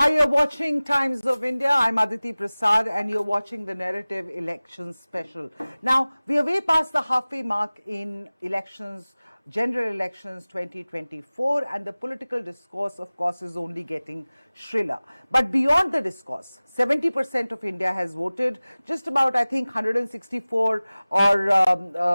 Hi, you're watching Times of India. I'm Aditi Prasad and you're watching the Narrative Elections Special. Now, we are way past the halfway mark in elections, general elections 2024, and the political discourse, of course, is only getting shriller. But beyond the discourse, 70% of India has voted. Just about, I think, 164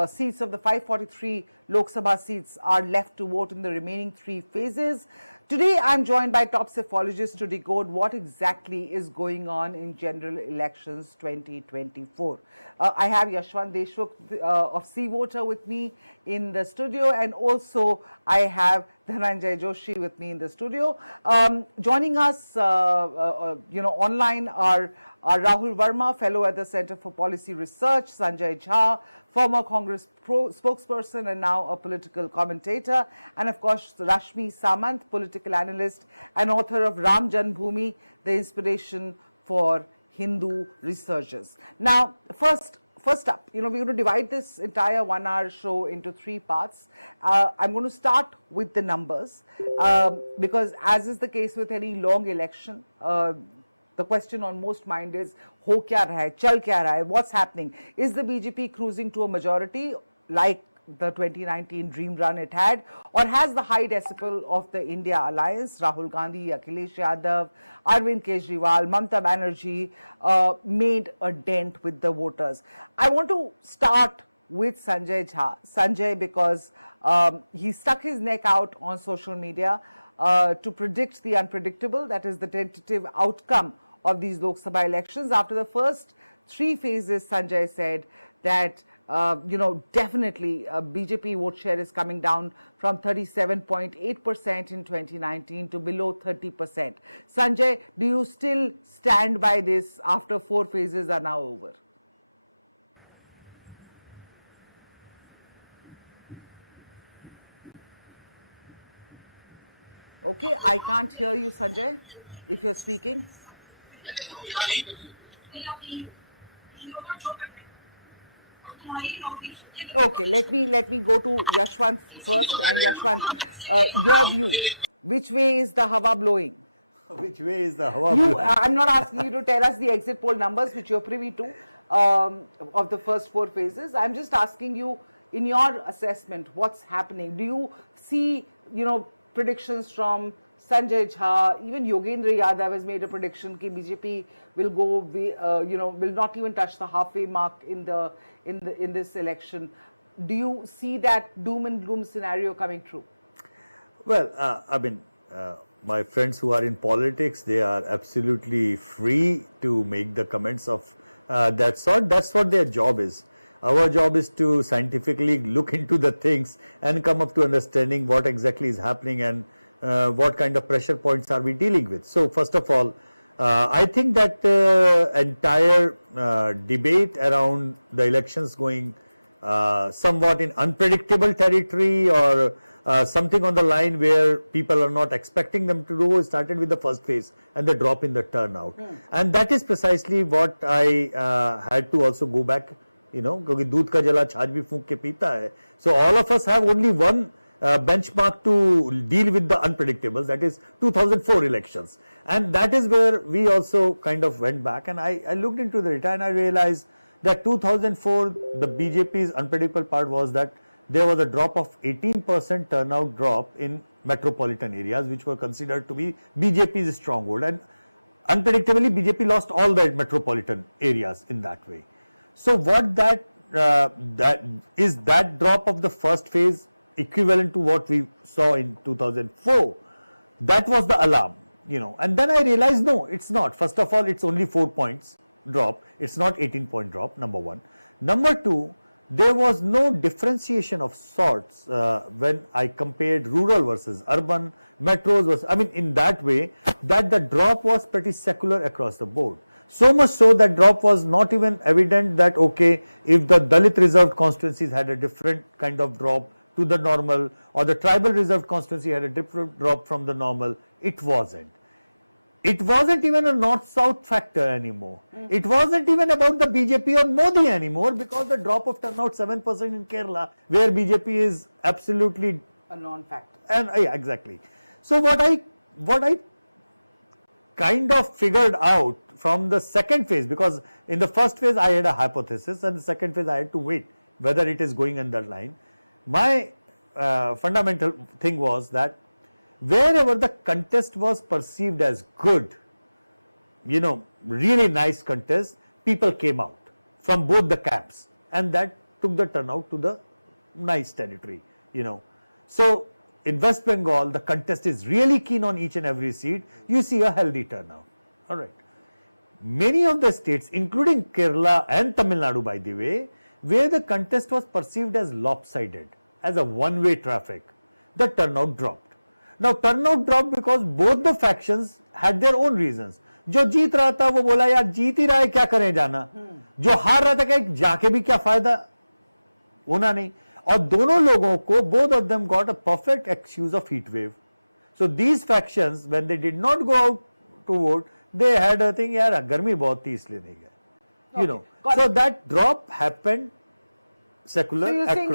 seats of the 543 Lok Sabha seats are left to vote in the remaining three phases. Today, I'm joined by top psephologists to decode what exactly is going on in general elections 2024. I have Yashwant Deshmukh of C Voter with me in the studio, and also I have Dhananjay Joshi with me in the studio. Joining us, online are Rahul Verma, fellow at the Center for Policy Research, Sanjay Jha, former Congress spokesperson and now a political commentator, and of course Rashmi Samant, political analyst and author of Ram Janmbhoomi, the inspiration for Hindu researchers. Now, first up, we're going to divide this entire 1 hour show into three parts. I'm going to start with the numbers because, as is the case with any long election, the question on most mind is, ho kya raha hai, chal kya raha hai, what's happening? Is the BJP cruising to a majority like the 2019 dream run it had, or has the high decibel of the India alliance, Rahul Gandhi, Akhilesh Yadav, Arvind Kejriwal, Mamata Banerjee, made a dent with the voters? I want to start with Sanjay Jha. Sanjay, because he stuck his neck out on social media to predict the unpredictable, that is the tentative outcome of these Lok Sabha elections. After the first three phases, Sanjay said that definitely BJP vote share is coming down from 37.8% in 2019 to below 30%. Sanjay, do you still stand by this after four phases are now over? Okay, I can't hear you, Sanjay, if you're speaking. Okay, let me go to Yashwant first. And Yashwant, your view, which way is the hawa blowing? Which way is the hawa blowing? I'm not asking you to tell us the exit poll numbers, which you're privy to, of the first four phases. I'm just asking you, in your assessment, what's happening? Do you see, predictions from Sanjay Jha, even Yogendra Yadav has made a prediction that BJP will go, will not even touch the halfway mark in this election. Do you see that doom and gloom scenario coming true? Well, my friends who are in politics, they are absolutely free to make the comments of that sort. That's what their job is. Our job is to scientifically look into the things and come up to understanding what exactly is happening and what kind of pressure points are we dealing with. So first of all, I think that entire debate around the elections going somewhat in unpredictable territory or something on the line where people are not expecting them to do started with the first phase and the drop in the turnout. And that is precisely what I had to also go back, because दूध का जला छाछ भी फूंक के पीता है. So all of us have only one benchmark to deal with the unpredictables, that is 2004 elections. And that is where we also kind of went back, and I looked into the data and I realized that 2004, the BJP's unpredictable part was that there was a drop of 18% turnout drop in metropolitan areas, which were considered to be BJP's stronghold. And unpredictably, BJP lost all the metropolitan areas in that way. So what that drop of the first phase equivalent to what we saw in 2004, that was the alarm, and then I realized, no, it's not. First of all, it's only 4 points drop. It's not 18-point drop, number one. Number two, there was no differentiation of sorts when I compared rural versus urban, metros versus, in that way that the drop was pretty secular across the board. So much so that drop was not even evident that, okay, if the Dalit reserved constituencies had a different kind of drop to the normal, or the tribal reserved constituency had a different drop from the normal, it wasn't. It wasn't even a north-south factor anymore. It wasn't even about the BJP or Modi anymore, because the drop of turnout 7% in Kerala, where BJP is absolutely a non-factor. And yeah, exactly. So what I kind of figured out from the second phase, because in the first phase I had a hypothesis, and the second phase I had to wait whether it is going on that line. My fundamental thing was that wherever the contest was perceived as good, really nice contest, people came out from both the camps, and that took the turnout to the nice territory, So in West Bengal, the contest is really keen on each and every seat. You see a healthy turnout. All right. Many of the states, including Kerala and Tamil Nadu, by the way, where the contest was perceived as lopsided, as a one-way traffic, the turnout dropped. Now, turnout dropped because both the factions had their own reasons. जो जीत रहा था वो बोला यार जीत ही रहा है, क्या करें जाना, जो हार रहा था क्या जाके भी क्या फायदा, होना नहीं. और दोनों लोगों को, both of them got a perfect excuse of heat wave. So these factions, when they did not go out to vote, they had a thing, यार गर्मी बहुत थी इसलिए नहीं गए. So that drop happened secular across. So you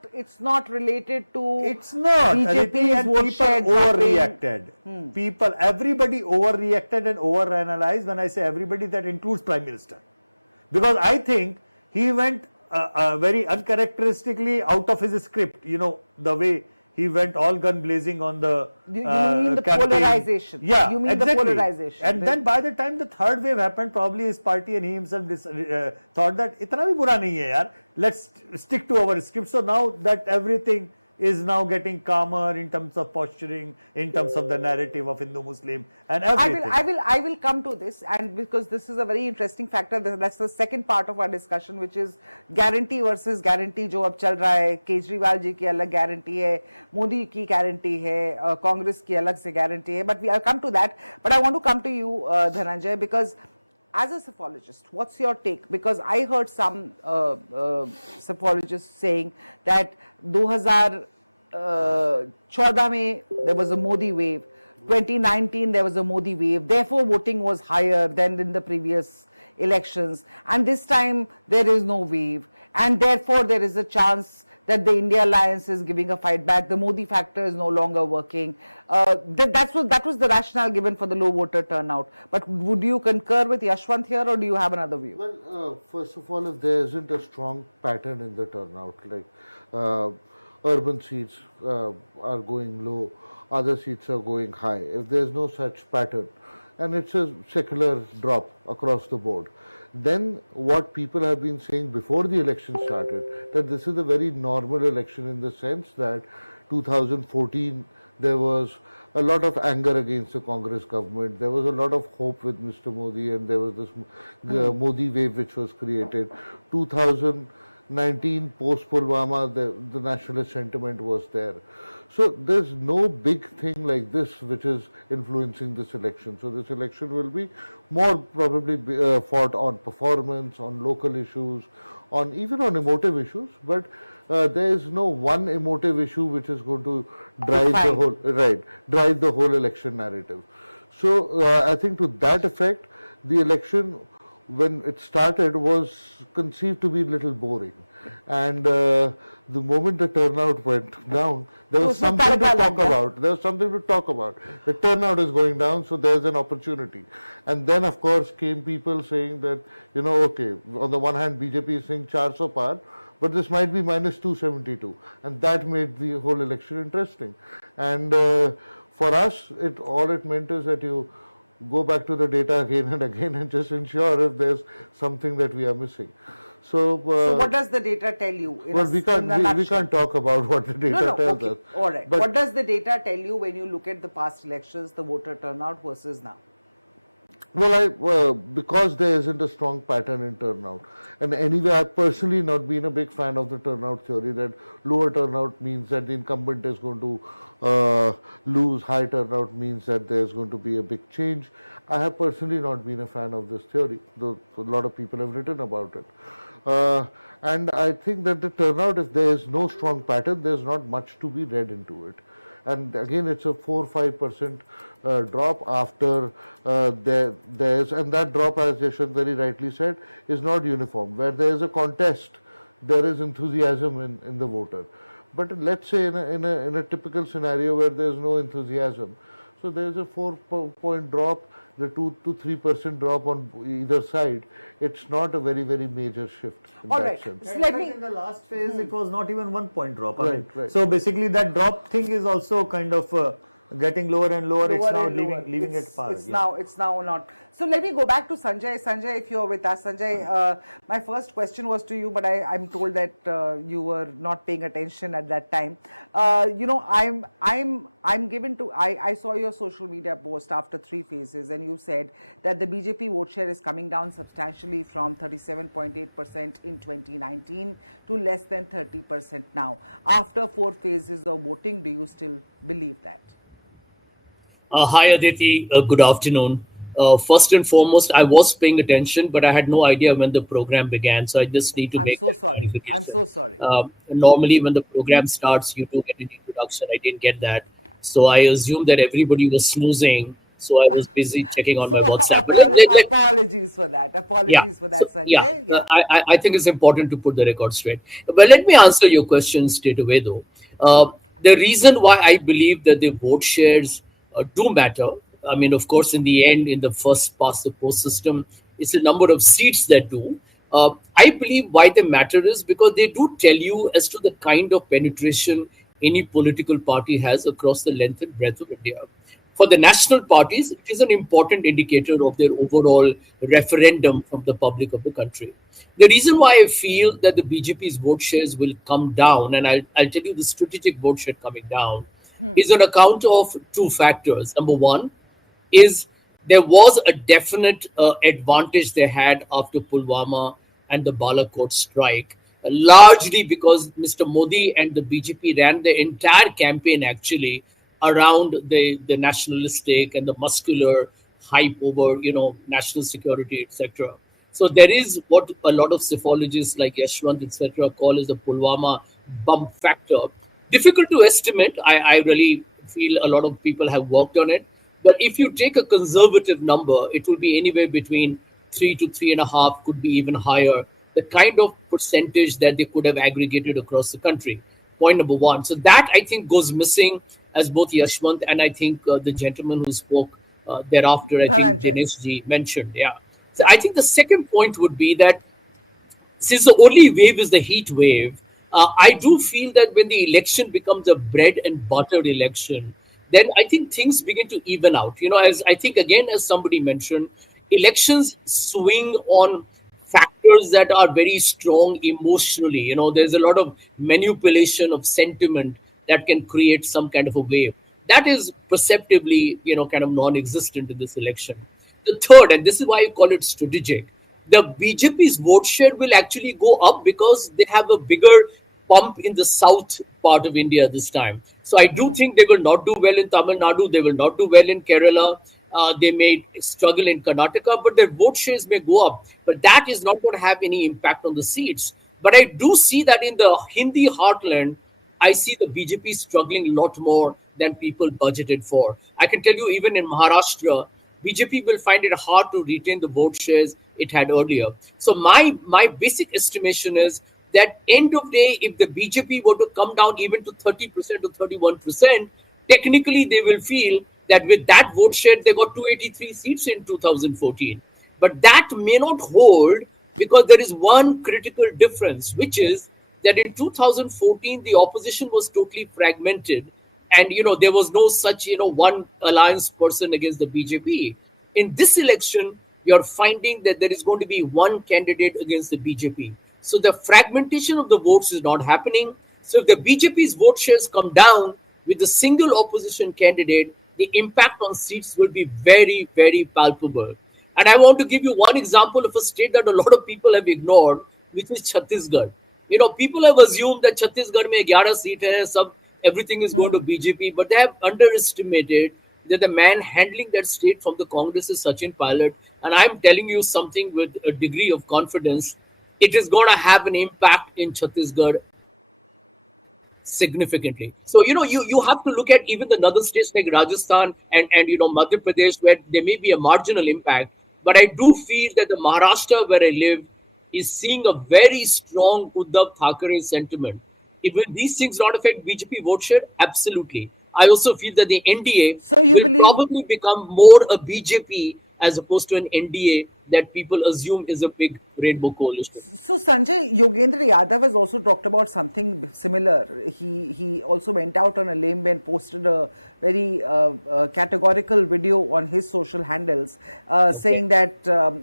think it's not related to it's not BJP's vote share people overreacted. Everybody overreacted and overanalyzed. When I say everybody, that includes Prime Minister, because I think he went very uncharacteristically out of his script. The way he went all gun blazing on the you mean the campaign. Polarization. Yeah, you mean exactly. The polarization. And then by the time the third wave happened, probably his party and he himself thought that itna bhi bura nahi hai yaar, let's stick to our script. So now that everything is now getting calmer in terms of posturing, in terms of the narrative of Hindu-Muslim and everything. I will come to this, and because this is a very interesting factor. That's the second part of our discussion, which is guarantee versus guarantee जो अब चल रहा है. केजरीवाल जी की अलग guarantee है, मोदी की guarantee है, कांग्रेस की अलग से guarantee है. But I'll come to that. But I want to come to you, Dhananjay, because as a psephologist, what's your take? Because I heard some psephologists saying that 2014 में there was a Modi wave, 2019 there was a Modi wave, therefore voting was higher than in the previous elections, and this time there is no wave, and therefore there is a chance that the India Alliance is giving a fight back, the Modi factor is no longer working. That was the rationale given for the low voter turnout. But would you concur with Yashwant here, or do you have another view? Well, first of all, if there isn't a strong pattern in the turnout, like urban seats are going low, other seats are going high, if there's no such pattern, and it's a secular drop across the board, then what people have been saying before the election started, that this is a very normal election in the sense that 2014 there was a lot of anger against the Congress government, there was a lot of hope with Mr. Modi, and there was this Modi wave which was created. 2019 post Pulwama, the nationalist sentiment was there. So there's no big thing like this which is influencing this election. So this election will be more probably fought on performance, on local issues, even on emotive issues. But there is no one emotive issue which is going to drive the whole election narrative. So I think to that effect, the election when it started was conceived to be a little boring, and the moment the turnout went down, there was something to talk about. There was something to talk about. The turnout is going down, so there's an opportunity. And then, of course, came people saying that, okay, on the one hand, BJP is saying 400 par, but this might be minus 272. And that made the whole election interesting. And for us, all it meant is that you go back to the data again and again and just ensure if there's something that we are missing. So what does the data tell you? Well, we can't talk about what the data tells us. All right. But what does the data tell you when you look at the past elections, the voter turnout versus now? Well, because there isn't a strong pattern in turnout. And anyway, I've personally not been a big fan of the turnout theory, that lower turnout means that the incumbent is going to lose, high turnout means that there's going to be a big change. I have personally not been a fan of this theory, though a lot of people have written about it. And I think that the turnout, if there is no strong pattern, there's not much to be read into it. And again, it's a 4-5% drop after there's, and that drop, as Yashwant very rightly said, is not uniform. Where there is a contest, there is enthusiasm in the voter. But let's say in a typical scenario where there's no enthusiasm, so there's a 4-point drop, the 2 to 3% drop on either side, it's not a very major shift in All that right. sense. So let me. In the last phase, it was not even 1 point drop. Right. So basically, that drop thing is also kind of getting lower and lower. It's now leaving it's, it par. It's now not. So let me go back to Sanjay. Sanjay, if you're with us, Sanjay, my first question was to you, but I'm told that you were not paying attention at that time. I'm given to. I saw your social media post after 3 phases, and you said that the BJP vote share is coming down substantially from 37.8% in 2019 to less than 30% now. After 4 phases of voting, do you still believe that? Hi Aditi, good afternoon. First and foremost, I was paying attention, but I had no idea when the program began, so I just need to I'm make so that sorry. I'm clarification. so sorry. Normally, when the program starts, you do get an introduction. I didn't get that, so I assumed that everybody was snoozing. So I was busy checking on So my WhatsApp. But let apologies for that. yeah. Apologies for So that, yeah, Sanjay. Yeah. I think it's important to put the record straight. But let me answer your question straight away, though. The reason why I believe that the vote shares do matter. I mean, of course, in the end, in the first past the post system, it's the number of seats that do. I believe why they matter is because they do tell you as to the kind of penetration any political party has across the length and breadth of India. For the national parties, it is an important indicator of their overall referendum from the public of the country. The reason why I feel that the BJP's vote shares will come down, and I'll tell you the strategic vote share coming down, is on account of 2 factors. Number one is there was a definite advantage they had after Pulwama and the Balakot strike, largely because Mr. Modi and the BJP ran the entire campaign actually around the nationalistic and the muscular hype over national security, etc. So there is what a lot of psephologists like Yashwant, etc., call as the Pulwama bump factor. Difficult to estimate. I really feel a lot of people have worked on it. But if you take a conservative number, it will be anywhere between 3 to 3.5, could be even higher. The kind of percentage that they could have aggregated across the country. Point number one. So that I think goes missing, as both Yashwant and I think the gentleman who spoke thereafter, I think Dhananjay. Dinesh ji mentioned. Yeah. So Yeah. I think the second point would be that since the only wave is the heat wave, I do feel that when the election becomes a bread and butter election, then I think things begin to even out. As I think again, as somebody mentioned, elections swing on factors that are very strong emotionally. There's a lot of manipulation of sentiment that can create some kind of a wave. That is perceptibly, kind of non-existent in this election. The third, and this is why I call it strategic, the BJP's vote share will actually go up because they have a bigger pump in the south part of India this time. So I do think they will not do well in Tamil Nadu. They will not do well in Kerala. They may struggle in Karnataka, but their vote shares may go up. But that is not going to have any impact on the seats. But I do see that in the Hindi heartland, I see the BJP struggling a lot more than people budgeted for. I can tell you, even in Maharashtra, BJP will find it hard to retain the vote shares it had earlier. So my basic estimation is that end of day, if the BJP were to come down even to 30% or 31%, technically they will feel that with that vote share, they got 283 seats in 2014. But that may not hold because there is one critical difference, which is that in 2014, the opposition was totally fragmented and there was no such one alliance person against the BJP. In this election, you're finding that there is going to be one candidate against the BJP. So the fragmentation of the votes is not happening. So if the BJP's vote shares come down with a single opposition candidate, the impact on seats will be very palpable. And I want to give you one example of a state that a lot of people have ignored, which is Chhattisgarh. People have assumed that Chhattisgarh mein 11 seat hai, everything is going to BJP, but they have underestimated that the man handling that state from the Congress is Sachin Pilot. And I'm telling you something with a degree of confidence. It is going to have an impact in Chhattisgarh significantly. So, you have to look at even the other states like Rajasthan and Madhya Pradesh, where there may be a marginal impact. But I do feel that the Maharashtra where I live is seeing a very strong Uddhav Thackeray sentiment. If will these things not affect BJP vote share? Absolutely. I also feel that the NDA So you will believe probably become more a BJP as opposed to an NDA that people assume is a big rainbow coalition. So Sanjay, Yogendra Yadav has also talked about something similar. He also went out on a limb and posted a very categorical video on his social handles, saying that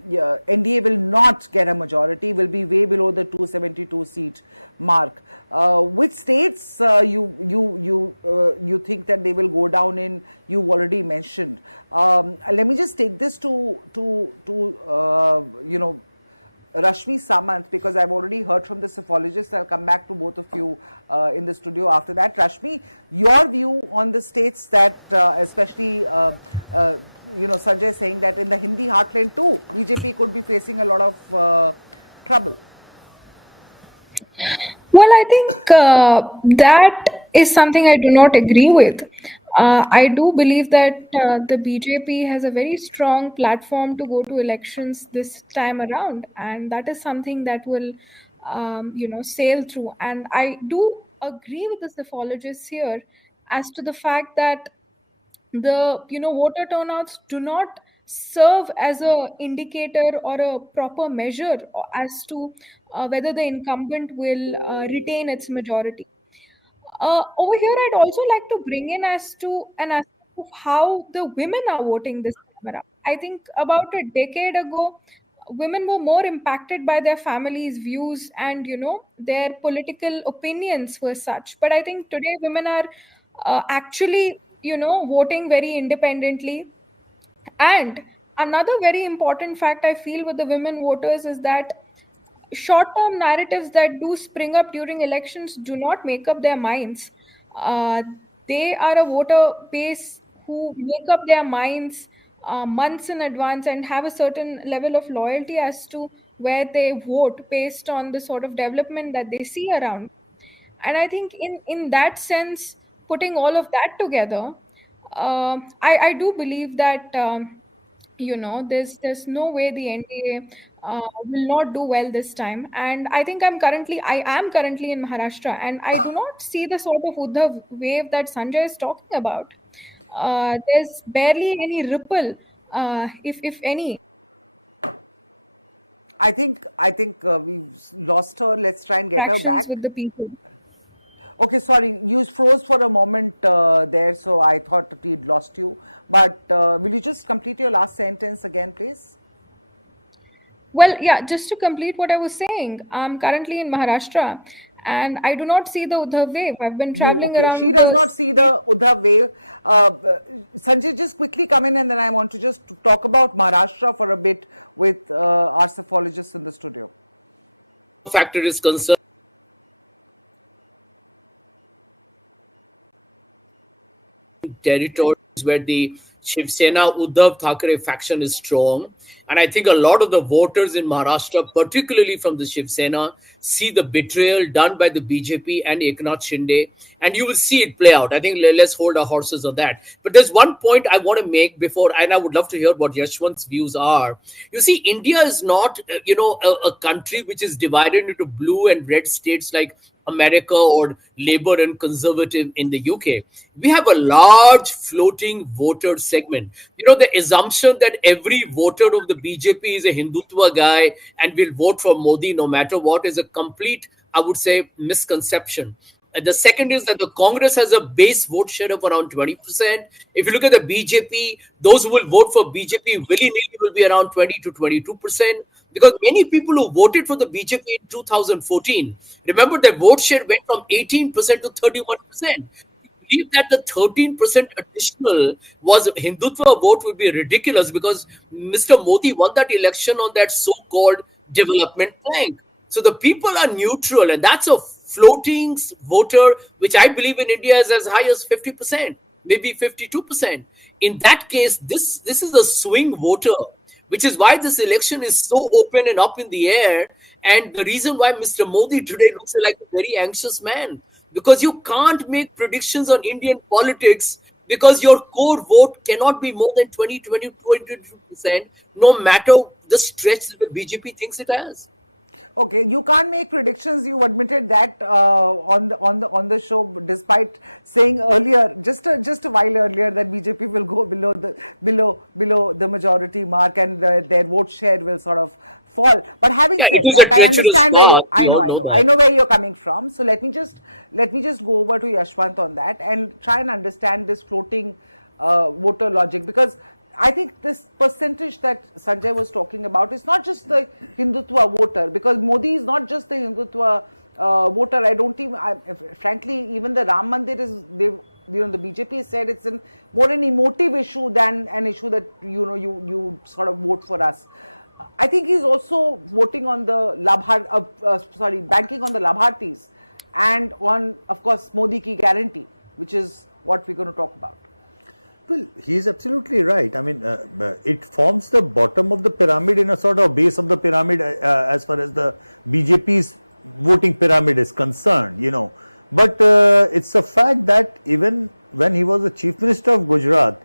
yeah, NDA will not get a majority, will be way below the 272 seat mark. Which states you think that they will go down in? You already mentioned. Let me just take this to Rashmi Samant, because I've already heard from the psephologists. I'll come back to both of you in the studio after that. Rashmi, your view on the states that, especially, Sanjay saying that in the Hindi heartland too, BJP could be facing a lot of trouble. Well, I think that is something I do not agree with. I do believe that the BJP has a very strong platform to go to elections this time around, and that is something that will, sail through. And I do agree with the psephologists here as to the fact that the voter turnouts do not serve as a indicator or a proper measure as to whether the incumbent will retain its majority. Over here, I'd also like to bring in as to an aspect of how the women are voting this time around. I think about a decade ago, women were more impacted by their families' views and their political opinions were such. But I think today women are actually voting very independently. And another very important fact I feel with the women voters is that short term narratives that do spring up during elections do not make up their minds. Uh, they are a voter base who make up their minds months in advance and have a certain level of loyalty as to where they vote based on the sort of development that they see around. And I think in that sense, putting all of that together, I do believe that there's no way the NDA will not do well this time. And I am currently in Maharashtra, and I do not see the sort of Uddhav wave that Sanjay is talking about. There's barely any ripple, if any. I think we've lost her. Let's try and get her Interactions back. with the people. Okay, sorry, you froze for a moment there, so I thought we'd lost you. But will you just complete your last sentence again, please? Well, yeah, just to complete what I was saying, I'm currently in Maharashtra and I do not see the Uddhav wave. I've been traveling Okay, around she does not see the Uddhav wave. Sanjay, just quickly come in, and then I want to just talk about Maharashtra for a bit with our psephologists in the studio. Factor is concerned, territories where the Shiv Sena Uddhav Thackeray faction is strong. And I think a lot of the voters in Maharashtra, particularly from the Shiv Sena, see the betrayal done by the BJP and Eknath Shinde. And you will see it play out. I think let's hold our horses on that. But there's one point I want to make before, and I would love to hear what Yashwant's views are. You see, India is not, a country which is divided into blue and red states like America or Labour and Conservative in the UK. We have a large floating voter segment. The assumption that every voter of the BJP is a Hindutva guy and will vote for Modi no matter what is a complete, I would say, misconception. And the second is that the Congress has a base vote share of around 20%. If you look at the BJP, those who will vote for BJP willy-nilly will be around 20 to 22%. Because many people who voted for the BJP in 2014, remember their vote share went from 18% to 31%. Believe that the 13% additional was Hindutva vote would be ridiculous because Mr. Modi won that election on that so-called development plank. So the people are neutral, and that's a floating voter, which I believe in India is as high as 50%, maybe 52%. In that case, this is a swing voter, which is why this election is so open and up in the air. And the reason why Mr. Modi today looks like a very anxious man, because you can't make predictions on Indian politics because your core vote cannot be more than 22%, no matter the stretch that the BJP thinks it has. Okay, you can't make predictions. You admitted that on the show, despite saying earlier, just a while earlier, that BJP will go below the majority mark, and their vote share will sort of fall. But having Yeah, it said is a that, I treacherous understand where path. you. We all know I that. know where you're coming from. So let me just go over to Yashwant on that and try and understand this floating voter logic, because I think this percentage that Sanjay was talking about is not just the Hindutva voter, because Modi is not just the Hindutva voter. I don't even, frankly, even the Ram Mandir is, the BJP said it's more an emotive issue than an issue that, you sort of vote for us. I think he's also voting on the banking on the Labhartis and on, of course, Modi ki guarantee, which is what we're going to talk about. Well, he is absolutely right. I mean, it forms the bottom of the pyramid in a sort of base of the pyramid as far as the BJP's voting pyramid is concerned, But it's a fact that even when he was the Chief Minister of Gujarat,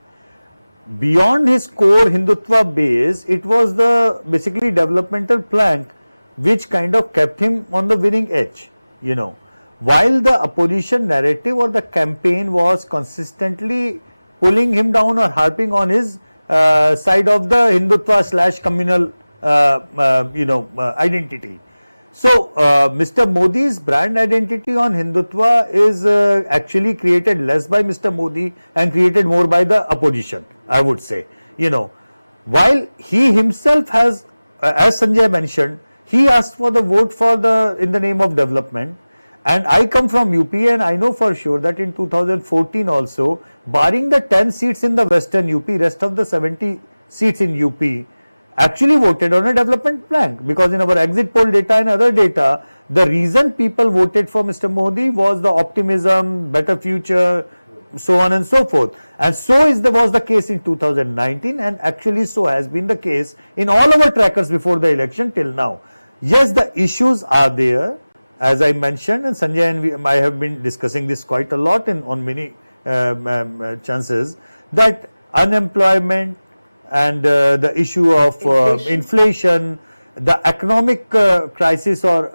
beyond his core Hindutva base, it was the basically developmental plank which kind of kept him on the winning edge, While the opposition narrative or the campaign was consistently pulling him down or harping on his side of the Hindutva / communal, identity. So, Mr. Modi's brand identity on Hindutva is actually created less by Mr. Modi and created more by the opposition, I would say. While he himself has, as Sanjay mentioned, he asked for the vote in the name of development. And I come from UP, and I know for sure that in 2014 also, barring the 10 seats in the Western UP, rest of the 70 seats in UP actually voted on a development plan, because in our exit poll data and other data, the reason people voted for Mr. Modi was the optimism, better future, so on and so forth. And so was the case in 2019, and actually so has been the case in all our trackers before the election till now. Yes, the issues are there, as I mentioned, and Sanjay and I have been discussing this quite a lot on many chances, that unemployment and the issue of inflation, the economic crisis, or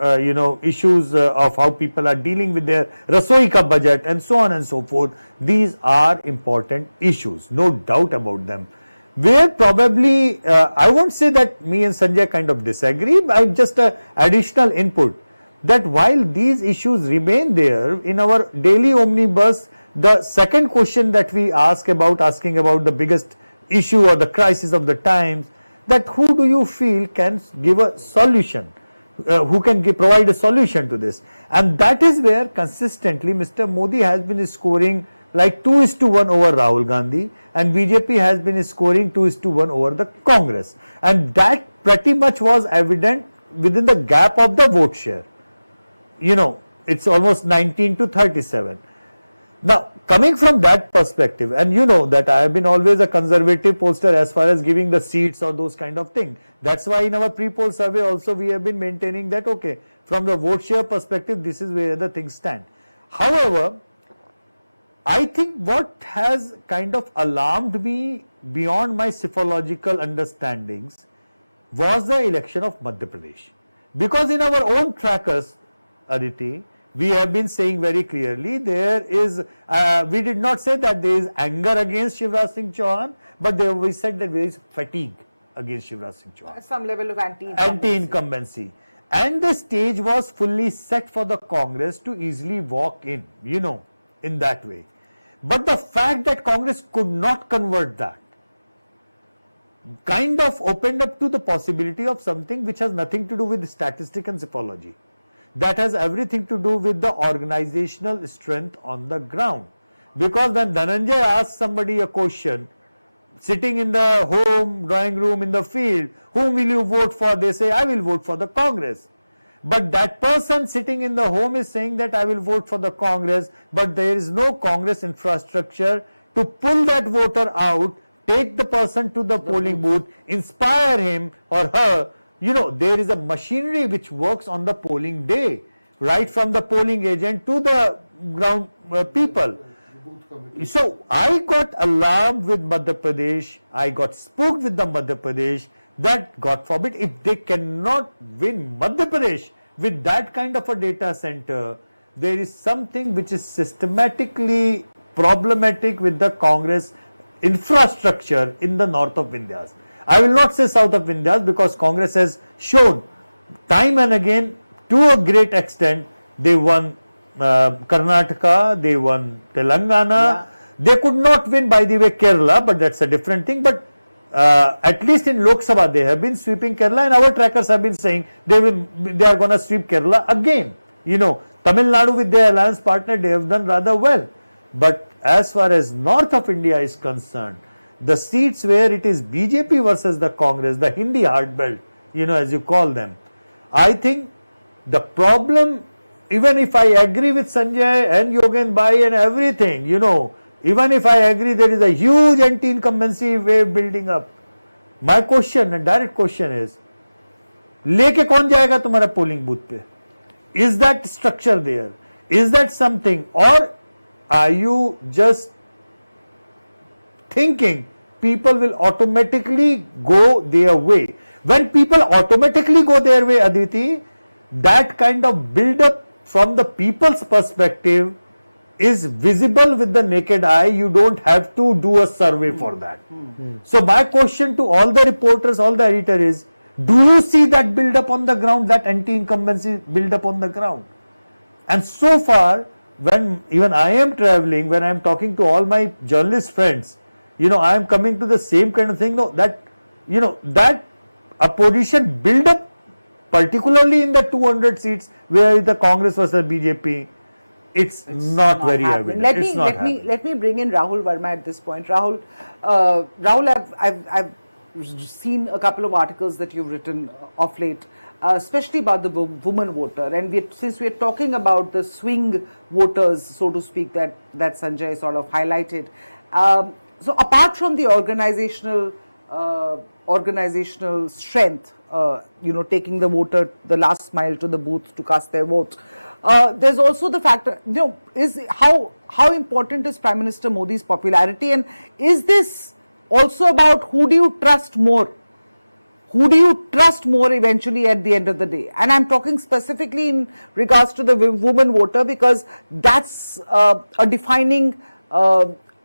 issues of how people are dealing with their rasoi ka budget and so on and so forth, these are important issues, no doubt about them. Where probably, I won't say that me and Sanjay kind of disagree, but just additional input, that while these issues remain there in our daily omnibus, the second question that we asking about the biggest issue or the crisis of the times, that who do you feel can give a solution, who can provide a solution to this? And that is where consistently Mr. Modi has been scoring like 2:1 over Rahul Gandhi, and BJP has been scoring 2:1 over the Congress. And that pretty much was evident within the gap of the vote share. It's almost 19 to 37. Now, coming from that perspective, and you know that I have been always a conservative pollster as far as giving the seats or those kind of thing. That's why in our pre-poll survey also we have been maintaining that, okay, from the vote share perspective, this is where the things stand. However, I think what has kind of alarmed me beyond my psephological understandings was the election of Madhya Pradesh. Because in our own trackers, Aditi, we have been saying very clearly there is, we did not say that there is anger against Shivraj Singh Chauhan, but we said that there is fatigue against Shivraj Singh Chauhan. Some level of Anti-incumbency. And the stage was fully set for the Congress to easily walk in, in that way. But the fact that Congress could not convert that kind of opened up to the possibility of something which has nothing to do with statistics and psephology. That has everything to do with the organizational strength on the ground. Because when Dhananjay asks somebody a question, sitting in the home, drawing room, in the field, whom will you vote for? They say, I will vote for the Congress. But that person sitting in the home is saying that I will vote for the Congress, but there is no Congress infrastructure to pull that voter out, take the person to the polling booth, inspire him or her. There is a machinery which works on the polling day, right from the polling agent to the ground people. So I got alarmed with Madhya Pradesh, I got spooked with the Madhya Pradesh, that, God forbid, if they cannot win Madhya Pradesh with that kind of a data center, there is something which is systematically problematic with the Congress infrastructure in the north of India. I will not say south of India, because Congress has shown time and again, to a great extent, they won Karnataka, they won Telangana. Yeah. They could not win, by the way, Kerala, but that's a different thing. But at least in Lok Sabha, they have been sweeping Kerala, and our trackers have been saying they are going to sweep Kerala again. You know, Tamil Nadu with their alliance partner, they have done rather well. But as far as north of India is concerned, the seats where it is BJP versus the Congress, the Hindi hard belt, you know, as you call them, I think the problem, even if I agree with Sanjay and Yogen Bhai and everything, you know, even if I agree there is a huge anti-incumbency wave building up, my question, and direct question is, लेके कौन जाएगा तुम्हारा polling booth पे? Is that structure there? Is that something? Or are you just thinking people will automatically go their way? When people automatically go their way, Aditi, that kind of build-up from the people's perspective is visible with the naked eye. You don't have to do a survey for that. So my question to all the reporters, all the editors is, do you see that build-up on the ground, that anti-incumbency build-up on the ground? And so far, when even I am traveling, when I am talking to all my journalist friends, you know, I am coming to the same kind of thing. No, that, you know, that opposition build-up, particularly in the 200 seats where the Congress versus BJP, it's not very happening. evident. Let me bring in Rahul Verma at this point. Rahul, I've seen a couple of articles that you've written of late, especially about the woman voter, and since we're talking about the swing voters, so to speak, that Sanjay sort of highlighted. So apart from the organizational strength, you know, taking the voter the last mile to the booth to cast their vote, there's also the factor, you know, is how important is Prime Minister Modi's popularity, and is this also about who do you trust more? Who do you trust more eventually at the end of the day? And I'm talking specifically in regards to the woman voter, because that's a defining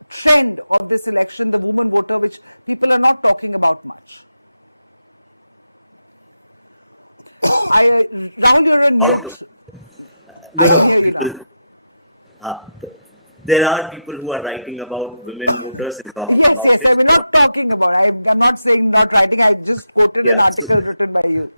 trend of this election, the woman voter, which people are not talking about much. Rahul, you're on mute. I can hear you now. There are people who are writing about women voters. Yes, we're not talking about. I'm not saying not writing. I just quoted an article written by you.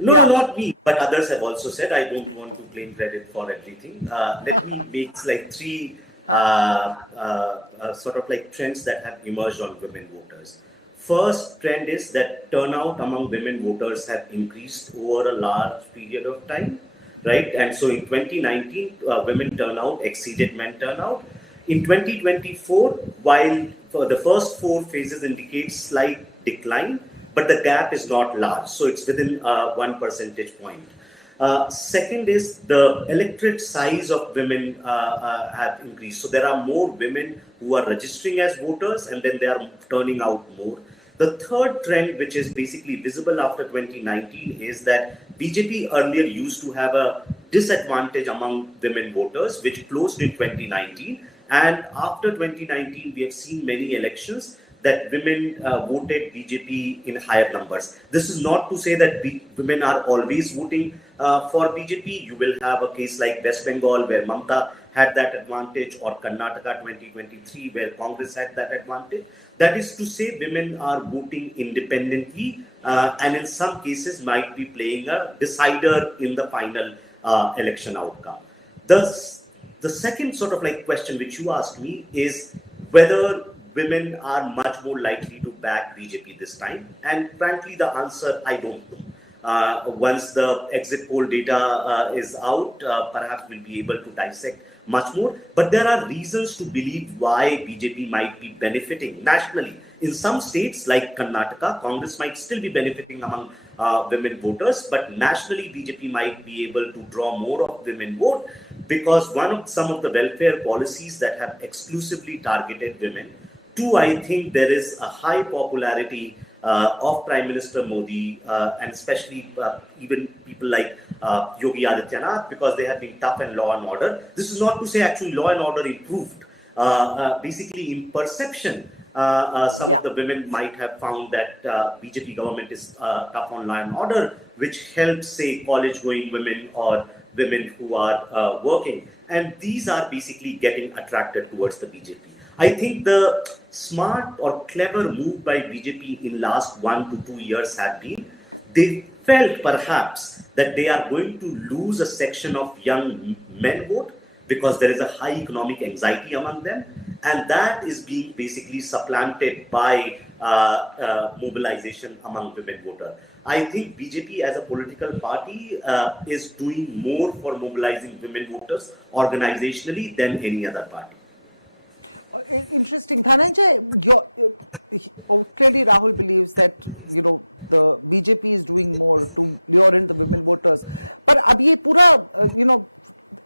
No, not me, but others have also said. I don't want to claim credit for everything. Let me make like three sort of like trends that have emerged on women voters. First trend is that turnout among women voters have increased over a large period of time, right? And so in 2019, women turnout exceeded men turnout. In 2024, while for the first four phases indicate slight decline, but the gap is not large, so it's within 1 percentage point. Second is the electorate size of women have increased. So there are more women who are registering as voters, and then they are turning out more. The third trend, which is basically visible after 2019, is that BJP earlier used to have a disadvantage among women voters, which closed in 2019. And after 2019, we have seen many elections that women voted BJP in higher numbers. This is not to say that women are always voting for BJP. You will have a case like West Bengal, where Mamata had that advantage, or Karnataka 2023, where Congress had that advantage. That is to say, women are voting independently and in some cases might be playing a decider in the final election outcome. The second sort of like question which you asked me is whether women are much more likely to back BJP this time. And frankly, the answer, I don't know. Once the exit poll data is out, perhaps we'll be able to dissect much more. But there are reasons to believe why BJP might be benefiting nationally. In some states like Karnataka, Congress might still be benefiting among women voters, but nationally BJP might be able to draw more of women vote because some of the welfare policies that have exclusively targeted women. Two, I think there is a high popularity of Prime Minister Modi, and especially even people like Yogi Adityanath, because they have been tough and law and order. This is not to say actually law and order improved. Basically, in perception, some of the women might have found that BJP government is tough on law and order, which helps, say, college-going women or women who are working. And these are basically getting attracted towards the BJP. I think the smart or clever move by BJP in last 1 to 2 years have been, they felt perhaps that they are going to lose a section of young men vote because there is a high economic anxiety among them, and that is being basically supplanted by mobilization among women voters. I think BJP as a political party is doing more for mobilizing women voters organizationally than any other party. Interesting. Dhananjay, clearly Rahul believes that, the BJP is doing more to lure in the women voters. But ab ye pura,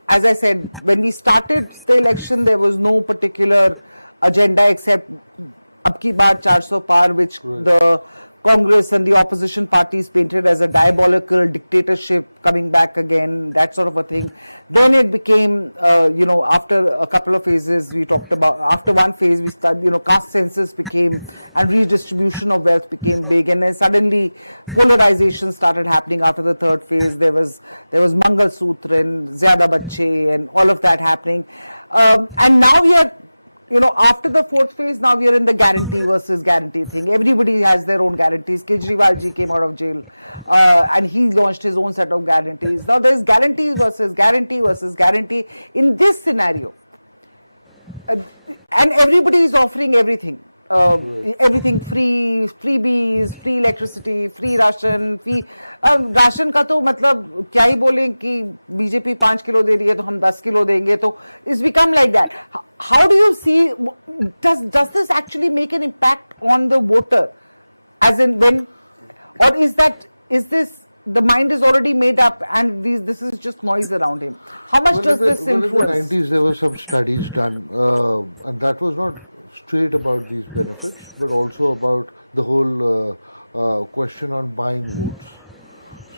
as I said, when we started the election, there was no particular agenda except ab ki baar 400 par, which the Congress and the opposition parties painted as a diabolical dictatorship coming back again, that sort of a thing. Then it became, after a couple of phases, we talked about, after one phase, we started, caste census became, and redistribution of wealth became big. And then suddenly polarization started happening after the third phase. There was Mangal Sutra and Zyada Bachche and all of that happening. And now we are, after the fourth phase, now we are in the guarantee versus guarantee thing. Everybody has their own guarantees. Kejriwal ji came out of jail and he launched his own set of guarantees. Now there is guarantees versus guarantee versus guarantee in this scenario. And everybody is offering everything. Everything free, freebies, free electricity, free ration, free ration का तो मतलब क्या ही बोलें कि BJP 5 kilo दे रही है तो हम 10 किलो देंगे, तो it's become like that. How do you see, does this actually make an impact on the voter, as in when, or is this the mind is already made up and this is just noise around him? How much does this influence? In the 90s there were some studies done and that was not straight about these benefits, but also about the whole question on buying votes.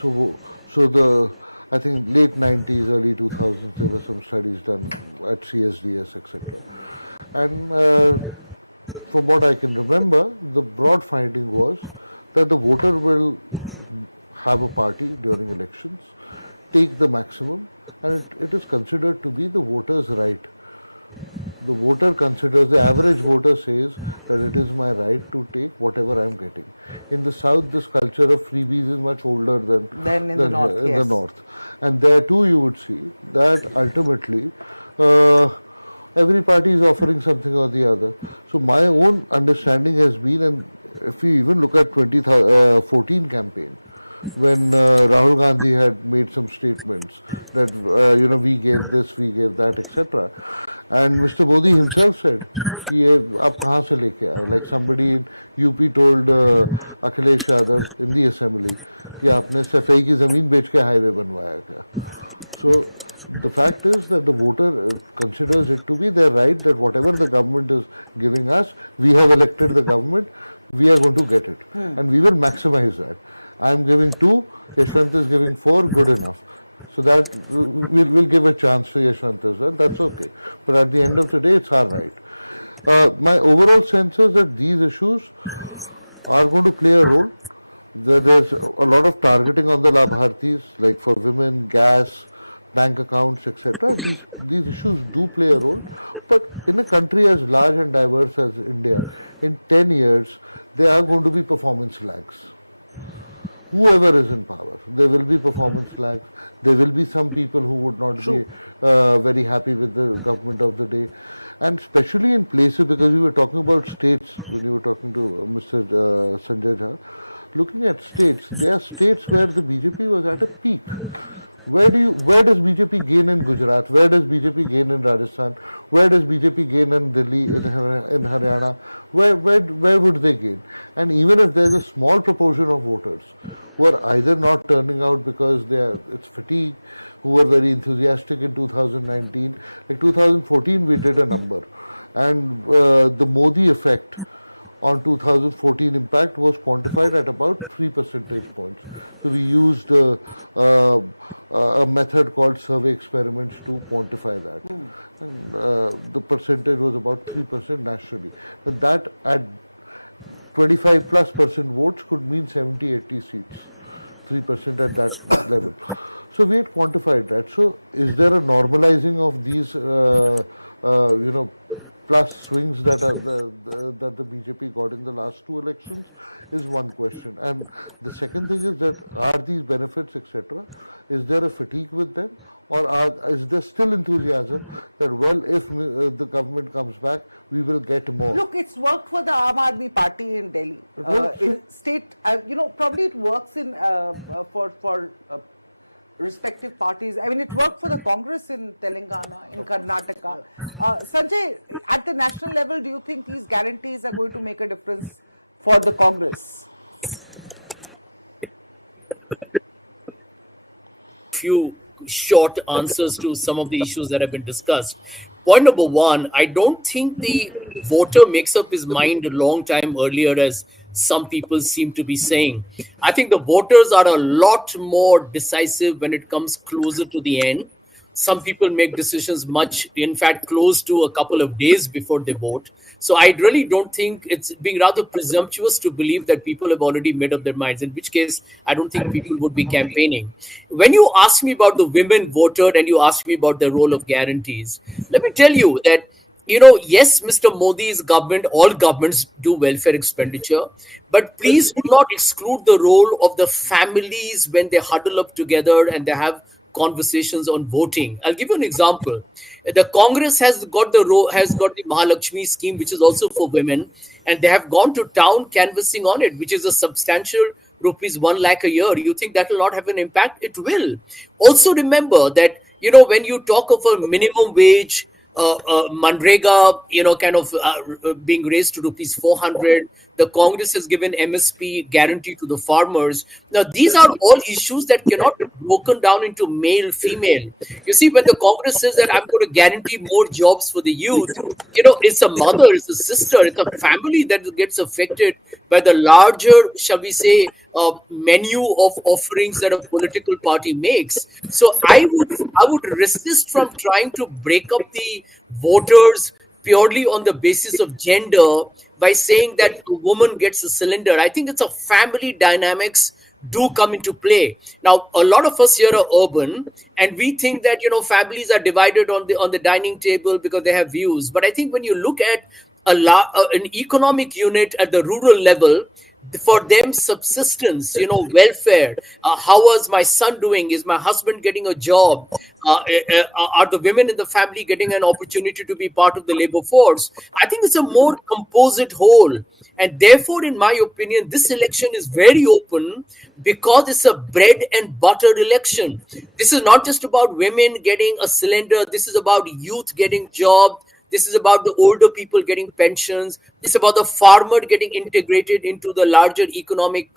So I think late 90s, early 2000s, there were some studies done at CSDS, etc. And from what I can remember, the broad finding was that the voter will have a party during elections, take the maximum, and it is considered to be the voter's right. The voter considers, the average voter says that it is my right to take whatever I am getting. In the South, this culture of freebies is much older than in the North. The North. And there too you would see that ultimately every party is offering something or the other. So my own understanding has been, and if we even look at 2014 campaign, when Rahul Gandhi had made some statements that we gave this, we gave that, etc. And Mr. Modi himself said, "Aap kahan se leke aaye?" Like somebody in UP told Akhilesh Yadav in the assembly, कि आपने सफाई की ज़मीन बेच के highway बनवाया क्या? So the fact is that the voter considers it to be their right that whatever the government is giving us, we have elected the government, we are going to get it, and we will maximize that. I am giving 2, Yashwant is giving 4, good enough. So that we'll give a chance to Yashwant as well, that's okay. But at the end of the day, it's our right. My overall sense is that these issues are going to play a role. There's a lot of targeting on the Labhartis, like for women, gas, bank accounts, etc. These issues do play a role. But in a country as large and diverse as India, in 10 years, there are going to be performance lags. Whoever is in power, there will be performance lags. There will be some people who would not be very happy with the government of the day. And especially in places, because we were talking about states, when you were talking to Mr. Sanjay Jha, looking at states, there are states where the BJP was at a peak. Where does BJP gain in Gujarat? Where does BJP gain in Rajasthan? Where does BJP gain in Delhi, in Haryana? Where would they gain? And even if there's a small proportion of voters who are either not turning out because it's fatigue, who were very enthusiastic in 2019, like 2014 we did a number, and the Modi effect on 2014 impact was quantified at about 3 percentage points. So we used a method called survey experiments to quantify that. And the percentage was about 3% nationally. But that at 25+% votes could mean 70, 80 seats, 3% at that level. So we had quantified that. So is there a normalizing of these, plus swings that that the BJP got in the last two elections is one question. And the second thing is that are these benefits, etc., is there a fatigue with them? Or is there still enthusiasm that, well, if the government comes back, we will get more? Look, it's worked for the Aam Aadmi Party in Delhi. In state, probably it works in for respective parties. I mean, it worked for the Congress in Telangana, in Karnataka. Sanjay, at the national level, do you think these guarantees are going to make a difference for the Congress? Few short answers to some of the issues that have been discussed. Point number one, I don't think the voter makes up his mind a long time earlier, as some people seem to be saying. I think the voters are a lot more decisive when it comes closer to the end. Some people make decisions much, in fact, close to a couple of days before they vote. So I really don't think it's being rather presumptuous to believe that people have already made up their minds, in which case I don't think people would be campaigning. When you ask me about the women voter and you ask me about the role of guarantees, let me tell you that, yes, Mr. Modi's government, all governments do welfare expenditure, but please do not exclude the role of the families when they huddle up together and they have conversations on voting. I'll give you an example. The Congress has got the Mahalakshmi scheme, which is also for women, and they have gone to town canvassing on it, which is a substantial rupees 1 lakh a year. You think that will not have an impact? It will. Also remember that, when you talk of a minimum wage, Manrega, being raised to rupees 400. The Congress has given MSP guarantee to the farmers. Now, these are all issues that cannot be broken down into male, female. You see, when the Congress says that I'm going to guarantee more jobs for the youth, it's a mother, it's a sister, it's a family that gets affected by the larger, shall we say, menu of offerings that a political party makes. So I would resist from trying to break up the voters purely on the basis of gender by saying that a woman gets a cylinder. I think it's a family dynamics do come into play. Now, a lot of us here are urban, and we think that families are divided on the dining table because they have views. But I think when you look at an economic unit at the rural level, for them, subsistence, welfare, how was my son doing, is my husband getting a job, are the women in the family getting an opportunity to be part of the labor force? I think it's a more composite whole, and therefore, in my opinion, this election is very open because it's a bread and butter election. This is not just about women getting a cylinder, this is about youth getting jobs. This is about the older people getting pensions. It's about the farmer getting integrated into the larger economic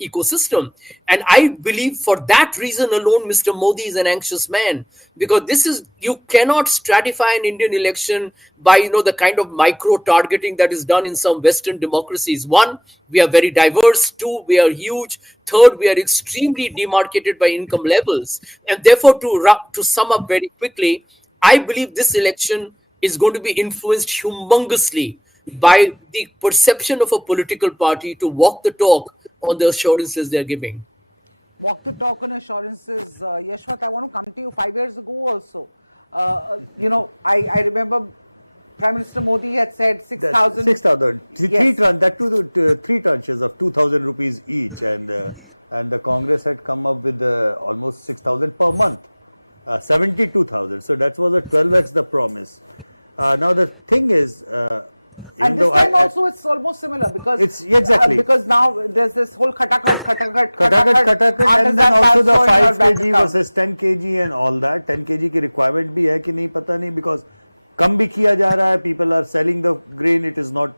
ecosystem. And I believe for that reason alone, Mr. Modi is an anxious man, because you cannot stratify an Indian election by, the kind of micro targeting that is done in some Western democracies. One, we are very diverse. Two, we are huge. Third, we are extremely demarcated by income levels. And therefore, to sum up very quickly, I believe this election is going to be influenced humongously by the perception of a political party to walk the talk on the assurances they're giving. Walk the talk on assurances. Yashwat, I want to come to you. 5 years ago also, I remember Prime Minister Modi had said 6,000. 6,000. Yes. Three tranches of 2,000 rupees each, and the Congress had come up with almost 6,000 per month, 72,000. So that was a 12x the promise. Now the thing is, and this time also it's almost similar, because it's exactly because now there's this whole khatakat, and then also the 5 kg versus 10 kg and all that. 10 kg की requirement भी है कि नहीं पता नहीं, because कम भी किया जा रहा है, people are selling the grain, it is not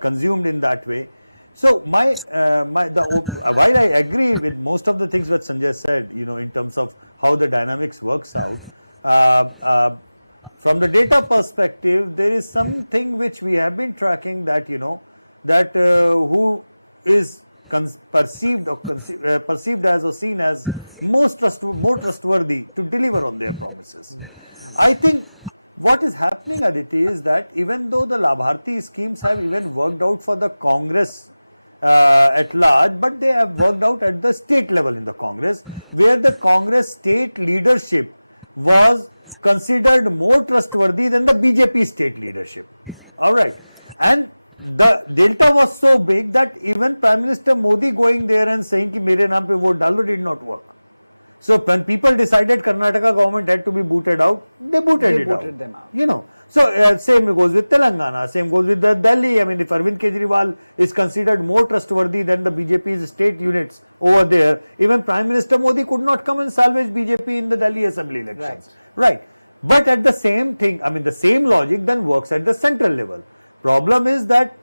consumed in that way. So while I agree with most of the things that Sanjay said, in terms of how the dynamics works out, from the data perspective, there is something which we have been tracking, that that who is perceived as or seen as more trustworthy to deliver on their promises. I think what is happening, Aditi, is that even though the Labharti schemes have even worked out for the Congress at large, but they have worked out at the state level in the Congress, where the Congress state leadership was considered more trustworthy than the BJP state leadership. All right. And the delta was so big that even Prime Minister Modi going there and saying ki mere naam pe vote dalo did not work. So when people decided Karnataka government had to be booted out, they booted them out. You know, so same goes with Telangana, same goes with the Delhi. I mean, if Arvind Kejriwal is considered more trustworthy than the BJP's state units over there, even Prime Minister Modi could not come and salvage BJP in the Delhi assembly elections. Right. But at the same thing, I mean, the same logic then works at the central level. Problem is that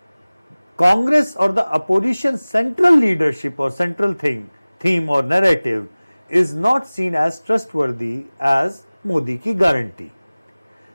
Congress or the opposition central leadership or central theme or narrative is not seen as trustworthy as Modi ki guarantee.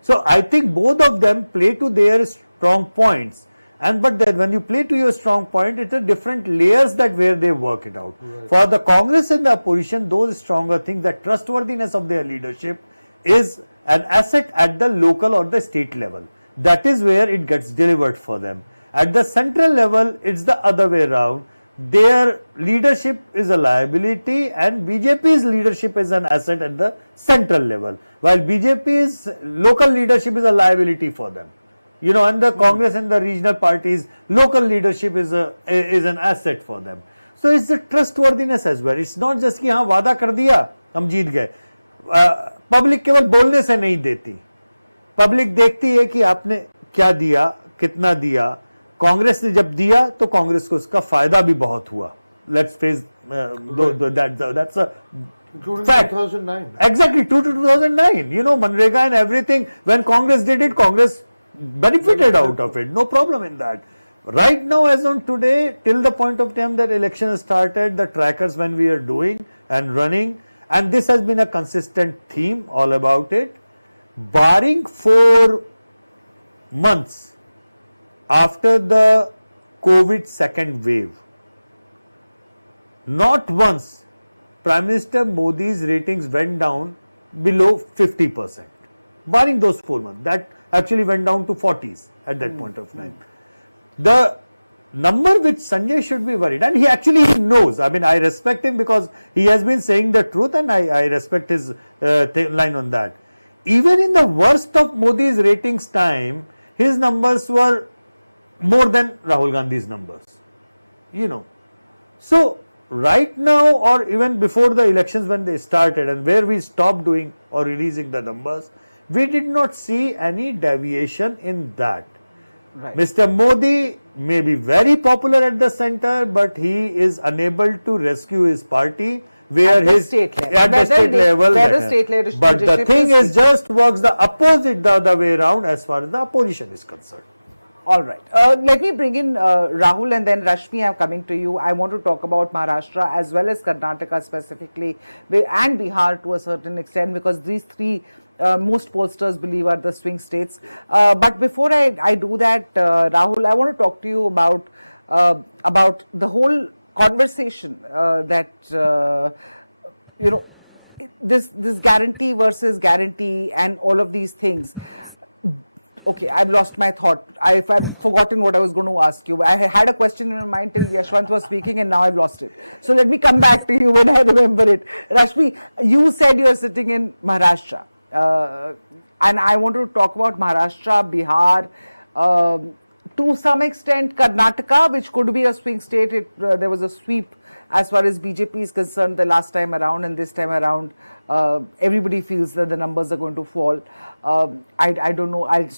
So I think both of them play to their strong points, and but then when you play to your strong point, it's a different layers that where they work it out. Right. For the Congress and the opposition, those stronger things, that trustworthiness of their leadership is an asset at the local or the state level. That is where it gets delivered for them. At the central level, it's the other way around. Their leadership is a liability and BJP's leadership is an asset at the central level, while BJP's local leadership is a liability for them. You know, and the Congress and the regional parties, local leadership is an asset for them. So it's the trustworthiness as well. It's not just कि हाँ वादा कर दिया हम जीत गए. Public केवल बोलने से नहीं देती. Public देखती है कि आपने क्या दिया, कितना दिया. कांग्रेस ने जब दिया तो कांग्रेस को उसका फायदा भी बहुत हुआ. Let's face that's a fact. 2009. Exactly, to 2009. You know, Manrega and everything. When Congress did it, Congress benefited out of it. No problem in that. Right now, as on today, till the point of time that election started, the trackers when we are doing and running, and this has been a consistent theme all about it. Barring 4 months after the COVID second wave, not once Prime Minister Modi's ratings went down below 50%. Barring those 4 months, that actually went down to 40s at that point of time. The number which Sanjay should be worried, and he actually knows, I mean, I respect him because he has been saying the truth, and I respect his line on that. Even in the worst of Modi's ratings time, his numbers were more than Rahul Gandhi's numbers, you know. So right now, or even before the elections when they started and where we stopped doing or releasing the numbers, we did not see any deviation in that. Right. Mr. Modi may be very popular at the center, but he is unable to rescue his party where at the state level. But the thing is just works the opposite the other way around as far as the opposition is concerned. All right. Let me bring in Rahul, and then Rashmi, I'm coming to you. I want to talk about Maharashtra as well as Karnataka specifically and Bihar to a certain extent, because these three most pollsters believe are the swing states. But before I do that, Rahul, I want to talk to you about the whole conversation that you know, this guarantee versus guarantee and all of these things. Okay, I've lost my thought. I've forgotten what I was going to ask you. I had a question in my mind till Yashwant was speaking, and now I've lost it. So let me come back to you when I remember it. Rashmi, you said you're sitting in Maharashtra. And I want to talk about Maharashtra, Bihar, to some extent Karnataka, which could be a swing state. There was a sweep as far as BJP is concerned the last time around, and this time around everybody feels that the numbers are going to fall. I don't know, I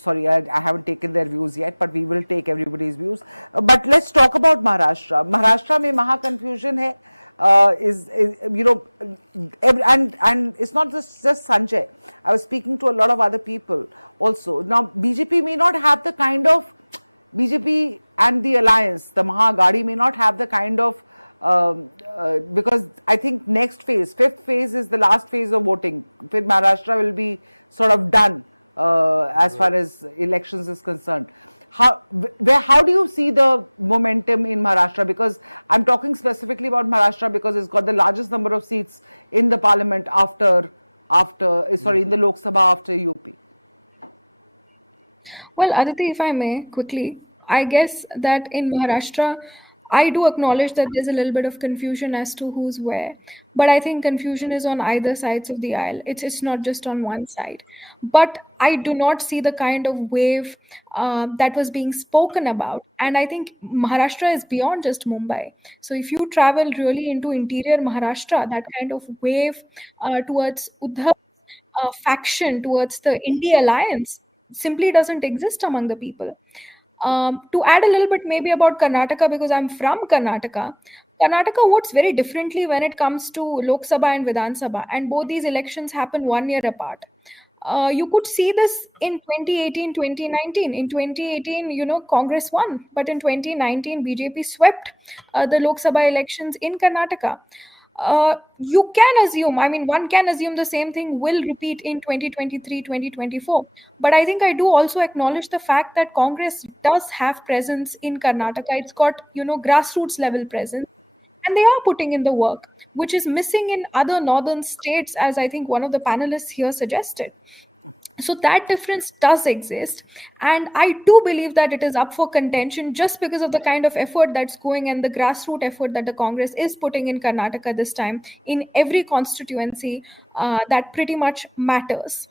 haven't taken their views yet, but we will take everybody's views. But let's talk about Maharashtra. Maharashtra mein maha confusion hai. You know, and it's not just Sanjay. I was speaking to a lot of other people also. Now, BJP may not have the kind of, BJP and the alliance, the Mahagadi may not have the kind of, because I think next phase, 5th phase is the last phase of voting. Then Maharashtra will be sort of done as far as elections is concerned. how do you see the momentum in Maharashtra? Because I'm talking specifically about Maharashtra because it's got the largest number of seats in the parliament in the Lok Sabha after UP. Well, Aditi, if I may quickly, I guess that in Maharashtra, I do acknowledge that there's a little bit of confusion as to who's where, but I think confusion is on either sides of the aisle. It's not just on one side. But I do not see the kind of wave that was being spoken about, and I think Maharashtra is beyond just Mumbai. So if you travel really into interior Maharashtra, that kind of wave towards Uddhav faction towards the India alliance simply doesn't exist among the people. To add a little bit maybe about Karnataka, because I'm from Karnataka, Karnataka votes very differently when it comes to Lok Sabha and Vidhan Sabha, and both these elections happen 1 year apart. You could see this in 2018, 2019. In 2018, Congress won, but in 2019, BJP swept the Lok Sabha elections in Karnataka. You can assume, I mean, one can assume the same thing will repeat in 2023, 2024. But I think I do also acknowledge the fact that Congress does have presence in Karnataka. It's got, grassroots level presence. And they are putting in the work, which is missing in other northern states, as I think one of the panelists here suggested. So that difference does exist, and I do believe that it is up for contention just because of the kind of effort that's going and the grassroots effort that the Congress is putting in Karnataka this time in every constituency that pretty much matters.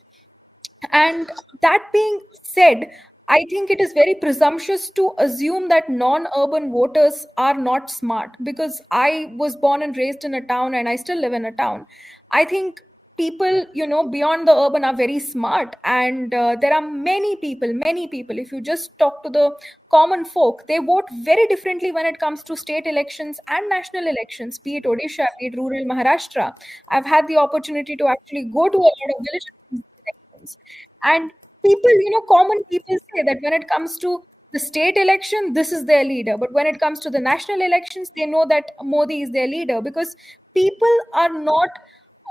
And that being said, I think it is very presumptuous to assume that non-urban voters are not smart, because I was born and raised in a town and I still live in a town. I think people, beyond the urban are very smart, and there are many people. If you just talk to the common folk, they vote very differently when it comes to state elections and national elections, be it Odisha, be it rural Maharashtra. I've had the opportunity to actually go to a lot of villages. And people, common people say that when it comes to the state election, this is their leader. But when it comes to the national elections, they know that Modi is their leader, because people are not,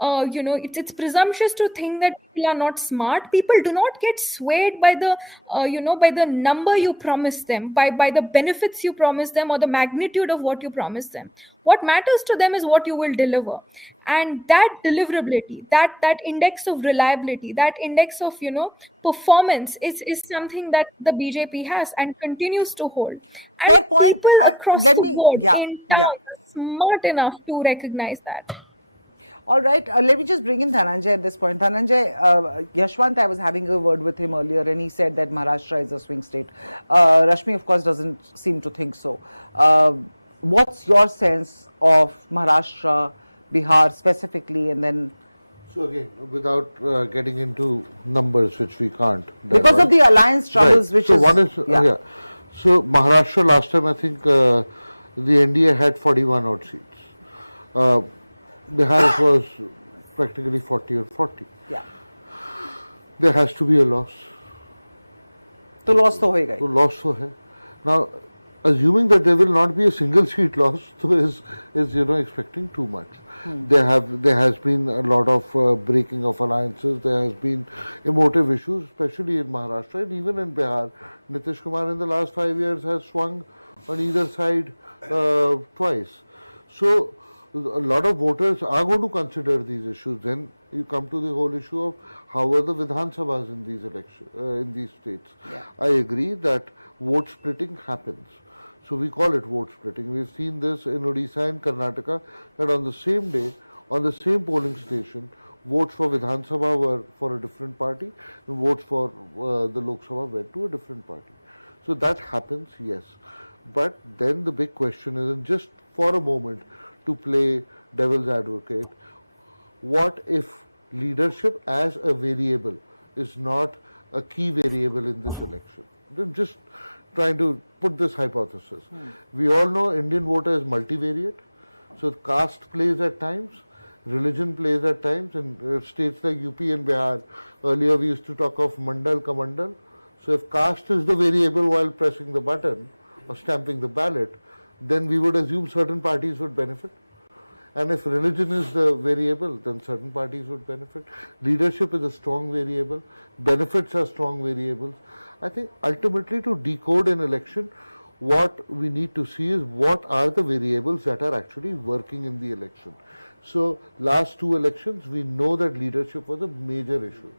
it's presumptuous to think that people are not smart. People do not get swayed by the, by the number you promise them, by the benefits you promise them, or the magnitude of what you promise them. What matters to them is what you will deliver, and that deliverability, that index of reliability, that index of performance is something that the BJP has and continues to hold. And Fair point. people across the board in town yeah. are smart enough to recognize that. All right, let me just bring in Dhananjay at this point. Dhananjay, Yashwant, I was having a word with him earlier and he said that Maharashtra is a swing state. Rashmi, of course, doesn't seem to think so. What's your sense of Maharashtra, Bihar specifically, and then... So again, without getting into numbers, which we can't. Because of the alliance troubles, which so is... one is, So Maharashtra last time, I think the NDA had 41 odd seats. Bihar it was practically 40 or 40. Yeah. There has to be a loss. So loss to hoega. So loss to hai. Now, assuming that there will not be a single seat loss, so is expecting too much. There has been a lot of breaking of alliances. There has been emotive issues, especially in Maharashtra and even in Bihar. Nitish Kumar in the last 5 years has swung on either side twice. So a lot of voters are going to consider these issues. Then you come to the whole issue of how are the Vidhan Sabhas in these elections, in these states. Yeah. I agree that vote splitting happens. So we call it vote splitting. We've seen this in Odisha and Karnataka, that on the same day, on the same polling station, votes for Vidhan Sabha were for a different party, and votes for the Lok Sabha went to a different party. So that happens, yes. But then the big question is, and just for a moment, to play devil's advocate, what if leadership as a variable is not a key variable in this election? Then just trying to put this hypothesis. We all know Indian voter is multivariate. So caste plays at times, religion plays at times. In states like UP and Bihar, earlier we used to talk of mandal ka mandal. So if caste is the variable while pressing the button or stamping the ballot, then we would assume certain parties would benefit. And if religion is the variable, then certain parties would benefit. Leadership is a strong variable. Benefits are strong variables. I think ultimately to decode an election, what we need to see is what are the variables that are actually working in the election. So last two elections, we know that leadership was a major issue.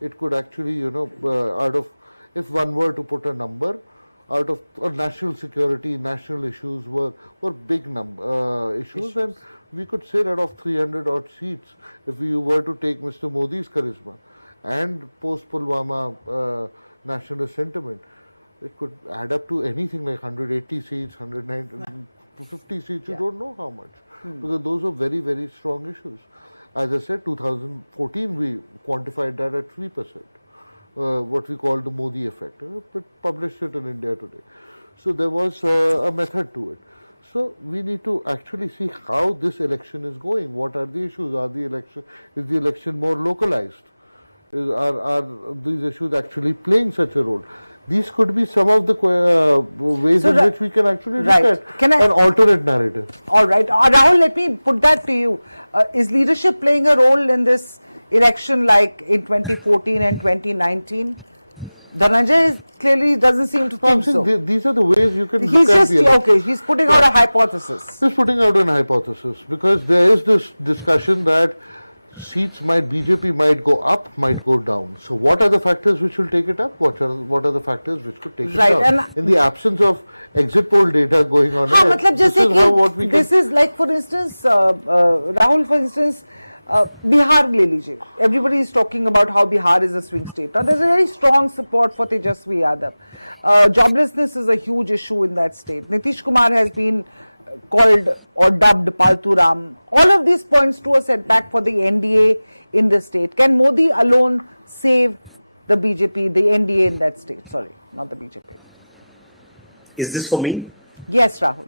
It could actually, out of, if one were to put a number, out of national security, national issues were big issues, and we could say that of 300 odd seats, if we were to take Mr. Modi's charisma and post Pulwama nationalist sentiment, it could add up to anything like 180 seats, 190, 50 seats, you don't know how much. Because those are very, very strong issues. As I said, 2014 we quantified that at 3%, what we call the Modi effect. We published it in India Today. So there was a method to it. So we need to actually see how this election is going. What are the issues? Is the election more localized? Are these issues actually playing such a role? These could be some of the ways in which we can actually look at an alternate narrative. All right. Rahul, let me put that to you. Is leadership playing a role in this election like in 2014 and 2019? Dhananjay clearly doesn't seem to think so. These are the ways you can He's look at the election. okay, he's putting out a hypothesis. He's putting out an hypothesis because there is this discussion that BJP might go up, might go down. So what are the factors which will take it up? What are the factors which could take it down? And in the absence of exit poll data going on, this is like, for instance, Rahul, for instance, Bihar le lijiye. Everybody is talking about how Bihar is a swing state. Now, there's a very strong support for Tejasvi Yadav. Joblessness is a huge issue in that state. Nitish Kumar has been called or dubbed Paltu Ram. All of these points to a setback for the NDA in the state. Can Modi alone save the BJP, the NDA in that state? Sorry, not the BJP. Is this for me? Yes, Rahul.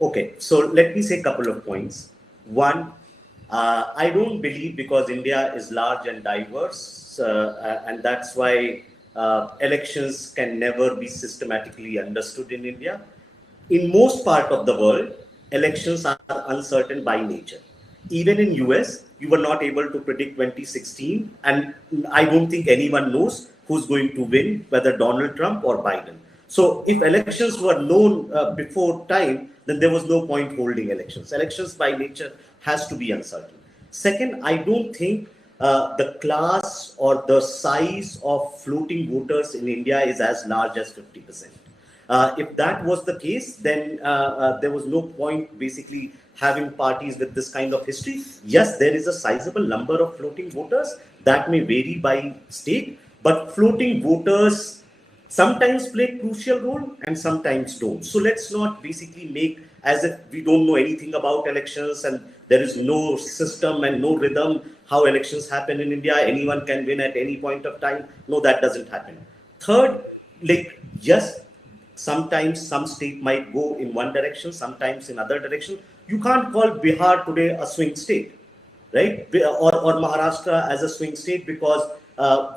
Okay, so let me say a couple of points. One, I don't believe, because India is large and diverse, and that's why elections can never be systematically understood in India. In most part of the world, elections are uncertain by nature. Even in US, you were not able to predict 2016, and I don't think anyone knows who's going to win, whether Donald Trump or Biden. So if elections were known before time, then there was no point holding elections. Elections by nature has to be uncertain. Second, I don't think the class or the size of floating voters in India is as large as 50%. If that was the case, then there was no point basically having parties with this kind of history. Yes, there is a sizable number of floating voters that may vary by state, but floating voters sometimes play a crucial role and sometimes don't. So let's not basically make as if we don't know anything about elections and there is no system and no rhythm how elections happen in India. Anyone can win at any point of time. No, that doesn't happen. Third, yes, sometimes some state might go in one direction, sometimes in other direction. You can't call Bihar today a swing state, right? Or Maharashtra as a swing state because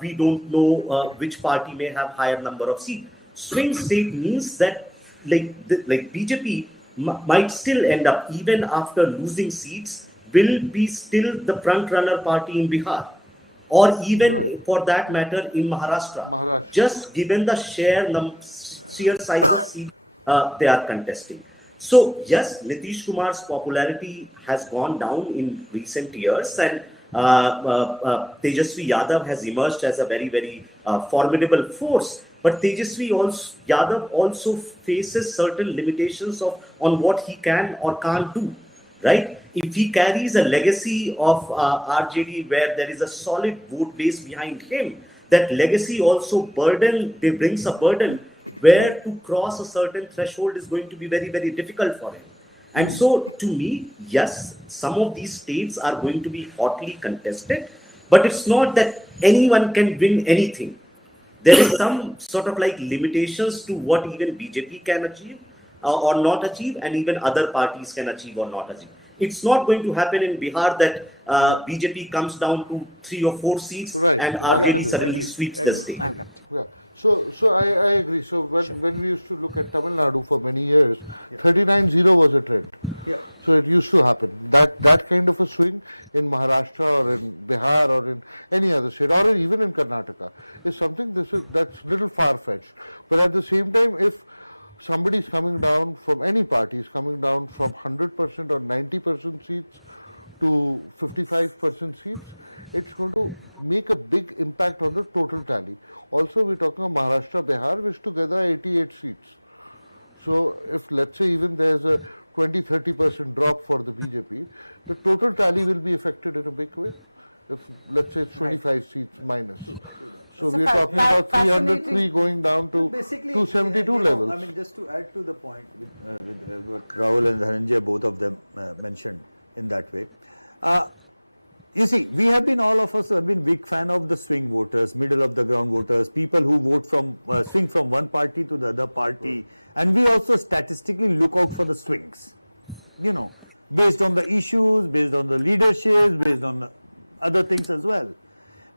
we don't know which party may have higher number of seats. Swing state means that BJP might still end up, even after losing seats, will be still the front runner party in Bihar, or even for that matter in Maharashtra. Just given the sheer size of seats they are contesting. So yes, Nitish Kumar's popularity has gone down in recent years, and Tejasvi Yadav has emerged as a very, very formidable force. But Tejasvi Yadav also faces certain limitations on what he can or can't do, right? If he carries a legacy of RJD where there is a solid vote base behind him, that legacy also brings a burden where to cross a certain threshold is going to be very, very difficult for him. And so to me, yes, some of these states are going to be hotly contested, but it's not that anyone can win anything. There is some sort of limitations to what even BJP can achieve or not achieve, and even other parties can achieve or not achieve. It's not going to happen in Bihar that BJP comes down to 3 or 4 seats Right. and RJD Absolutely. suddenly sweeps the state. Okay. Yeah. So I agree. So when we used to look at Tamil Nadu for many years, 39-0 was a trend. Yeah. So it used to happen. That kind of a swing in Maharashtra or in Bihar or in any other state or even in Karnataka is something that's little far fetched. But at the same time, if somebody is coming down from any party is coming down from 100% or 90% seats to 55% seats, it's going to make a big impact on the total tally. Also, we're talking of Maharashtra, Bihar, which together are 88 seats. So, if let's say even there's a 20-30% drop for the BJP, the total tally will be affected in a big way. If let's say it's 25 seats minus. So, It's a we're talking about 303 fascinating- going down to Basically, 272 levels. I mean, just to add to the point with what Rahul and Dhananjay, both of them mentioned in that way. You see, we have been, all of us have been big fan of the swing voters, middle of the ground voters, people who vote from, swing from one party to the other party. And we also statistically look out for the swings, based on the issues, based on the leadership, based on the other things as well.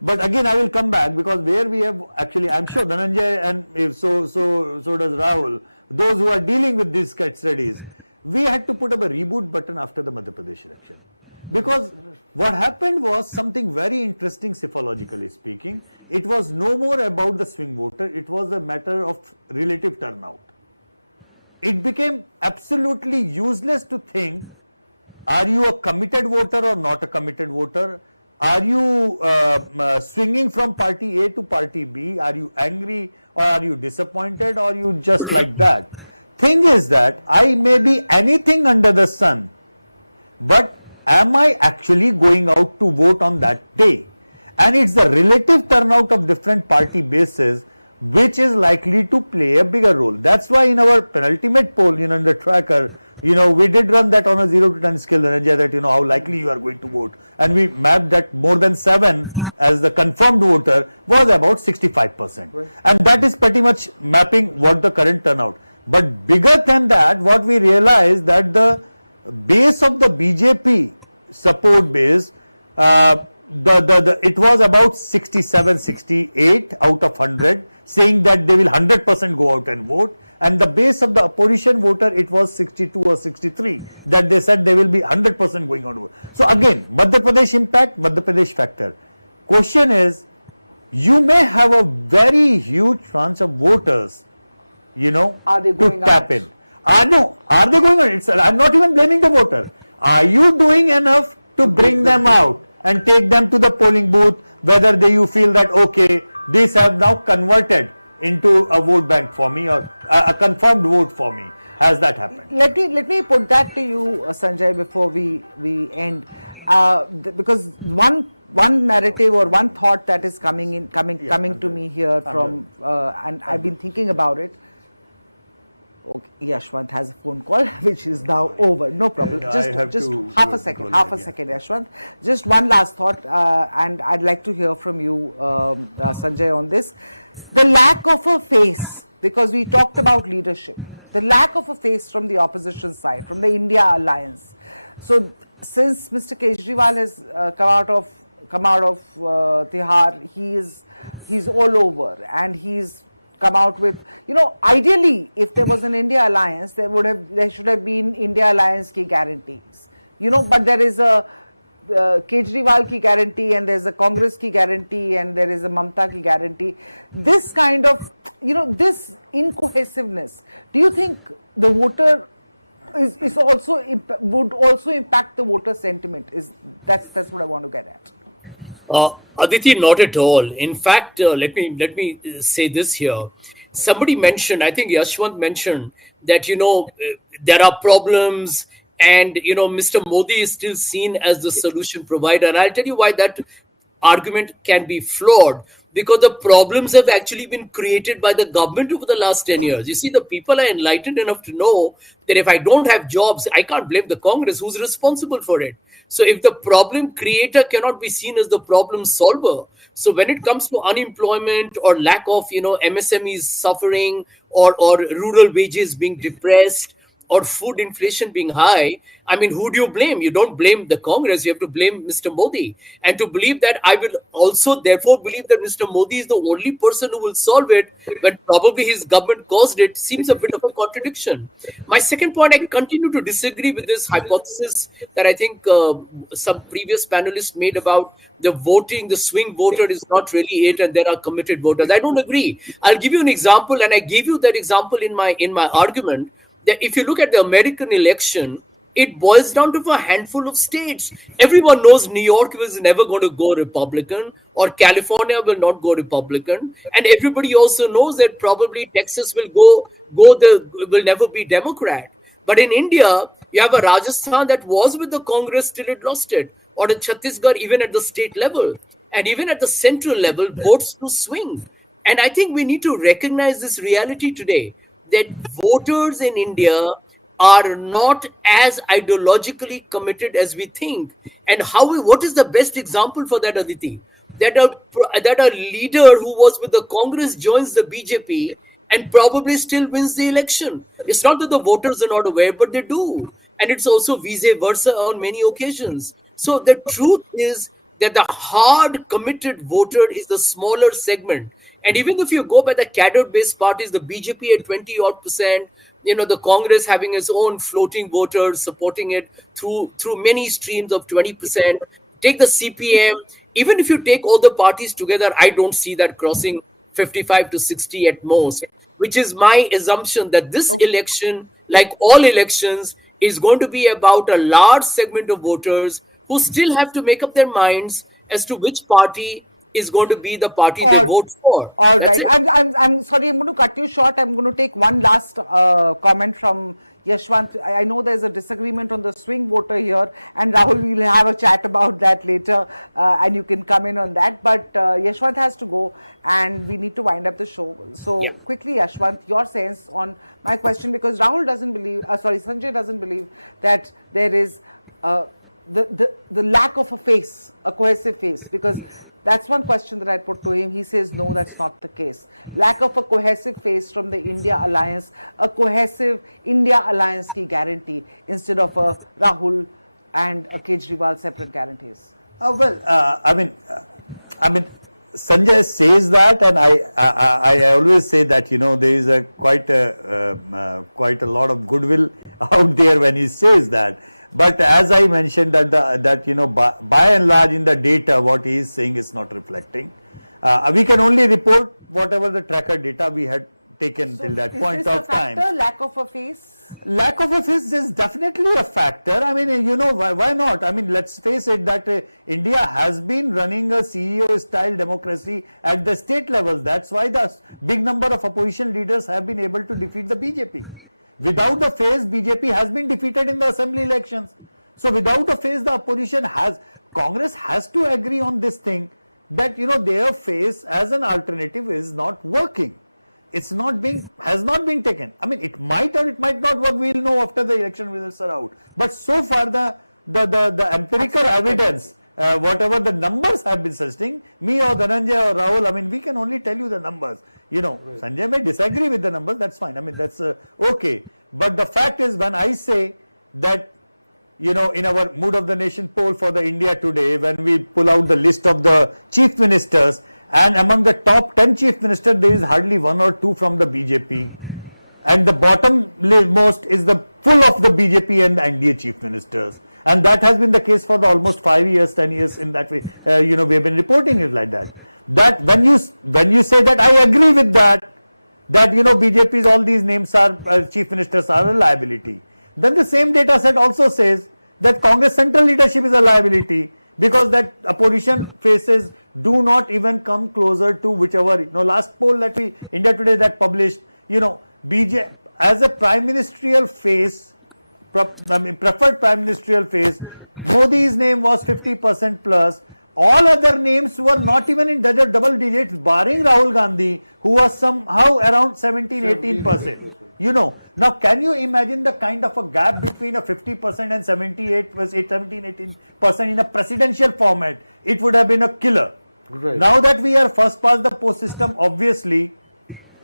But again, I will come back, because where we have actually, I'm sure Dhananjay and if so does Rahul, those who are dealing with these case studies, we had to put up a reboot button after the Madhya Pradesh election. Because what happened was something very interesting, psephologically speaking. It was no more about the swing voter, it was a matter of relative turnout. It became absolutely useless to think, are you a committed voter or not a committed voter? Are you swinging from party A to party B? Are you angry or are you disappointed, or you just like that? Thing is that I may be anything under the sun, but am I actually going out to vote on that day? And it's the relative turnout of different party bases which is likely to play a bigger role. That's why in our penultimate poll, in the tracker, we did run that on a 0 to 10 scale, that how likely you are going to vote, and we mapped that more than 7 as the confirmed voter was about 65%. Right. And that is pretty much mapping what the current turnout. But bigger than that, what we realized that the base of the BJP support base, it was about 67, 68 out of 100, saying that they will 100% go out and vote. And the base of the opposition voter, it was 62 or 63, that they said they will be 100% going on to vote. So again, Madhya Pradesh impact, Madhya Pradesh factor. Question is, you may have a very huge tranche of voters, Are they to going tap out? in. No, are they going on? I'm not even blaming the voter. Are you doing enough to bring them out and take them to the polling booth, whether you feel that, okay, these have now converted into a vote bank for me, or a confirmed vote for me? Has that happened? Let me put that to you, Sanjay, before we end, because one narrative or one thought that is coming to me here from, and I've been thinking about it. Okay, Yashwant has a phone call, which is now over. No problem. No, just half a second, Yashwant. Just one last thought, and I'd like to hear from you, Sanjay, on this. The lack of a face, because we talked about leadership, the lack of a face from the opposition side, from the India alliance. So, since Mr. Kejriwal has come out of Tihar, he's all over, and he's come out with, ideally, if there was an India alliance, there should have been India alliance ki guarantees, but there is a Kejriwal ki guarantee, and there's a Congress ki guarantee, and there is a Mamta ki guarantee. This kind of, this incohesiveness, do you think the voter is also would also impact the voter sentiment? That's what I want to get at. Aditi, not at all. In fact, let me say this here. Somebody mentioned, I think Yashwant mentioned, that there are problems, and Mr. Modi is still seen as the solution provider. And I'll tell you why that argument can be flawed, because the problems have actually been created by the government over the last 10 years. You see, the people are enlightened enough to know that if I don't have jobs, I can't blame the Congress. Who's responsible for it? So if the problem creator cannot be seen as the problem solver, so when it comes to unemployment or lack of, MSMEs suffering, or rural wages being depressed, or food inflation being high, I mean, who do you blame? You don't blame the Congress, you have to blame Mr. Modi. And to believe that, I will also therefore believe that Mr. Modi is the only person who will solve it when probably his government caused it, seems a bit of a contradiction. My second point, I continue to disagree with this hypothesis that I think some previous panelists made about the voting, the swing voter is not really it, and there are committed voters. I don't agree. I'll give you an example, and I gave you that example in my argument, that if you look at the American election, it boils down to a handful of states. Everyone knows New York was never going to go Republican, or California will not go Republican, and everybody also knows that probably Texas will never be Democrat. But in India, you have a Rajasthan that was with the Congress till it lost it, or a Chhattisgarh even at the state level, and even at the central level, votes to swing. And I think we need to recognize this reality today, that voters in India are not as ideologically committed as we think. And what is the best example for that, Aditi? That a leader who was with the Congress joins the BJP and probably still wins the election. It's not that the voters are not aware, but they do. And it's also vice versa on many occasions. So the truth is that the hard committed voter is the smaller segment. And even if you go by the cadre-based parties, the BJP at 20 odd percent, the Congress having its own floating voters supporting it through many streams of 20%. Take the CPM. Even if you take all the parties together, I don't see that crossing 55 to 60 at most, which is my assumption that this election, like all elections, is going to be about a large segment of voters who still have to make up their minds as to which party is going to be the party they vote for. All right. I'm sorry, I'm going to cut you short. I'm going to take one last comment from Yashwant. I know there's a disagreement on the swing voter here, and Rahul, we'll have a chat about that later, and you can come in on that. But Yashwant has to go, and we need to wind up the show. So quickly, Yashwant, your sense on my question, because Rahul doesn't believe, Sanjay doesn't believe that there is the lack of a face, a cohesive face, because that's one question that I put to him. He says, no, that's not the case. Lack of a cohesive face from the India alliance, a cohesive India alliance ki guarantee instead of a Rahul and a Kejriwal separate guarantees. I mean, Sanjay says that, and I always say that, there is quite a lot of goodwill out there when he says that. But as I mentioned that by and large in the data, what he is saying is not reflecting. We can only report whatever the tracker data we had taken till that point of time. Is this a factor, lack of a face? Lack of a face is definitely a factor. I mean, why not? I mean, let's face it that India has been running a CEO-style democracy at the state levels. That's why the big number of opposition leaders have been able to defeat the BJP. Without a face, BJP has been defeated in the assembly elections. So without a face, the opposition Congress has to agree on this thing that, their face as an alternative is not working. Has not been taken. I mean, it might or it might not work. We'll know after the election results are out. But so far, the empirical evidence, whatever the numbers have been suggesting, me or Dhananjay or Rahul, I mean, we can only tell you the numbers. Sanjay may disagree with the numbers, that's fine. I mean, that's okay. But the fact is, when I say that, in our Mood of the Nation poll for the India Today, when we pull out the list of the chief ministers, and among the top 10 chief ministers, there is hardly one or two from the BJP. And the bottom most is the full of the BJP and the NDA chief ministers. And that has been the case for the almost 5 years, 10 years in that way. We have been reporting it like that. That when you say that, I agree with that BJP's all these names are chief ministers are a liability. Then the same data set also says that Congress central leadership is a liability, because that opposition faces do not even come closer to whichever, last poll that India Today that published, BJP as a prime ministerial face, preferred prime ministerial face, Modi's name was 50% plus. All other names were not even in double digits, barring Rahul Gandhi, who was somehow around 17-18%. Now can you imagine the kind of a gap between a 50% and 17-18% in a presidential format? It would have been a killer. Right. Now that we are first past the post system, obviously,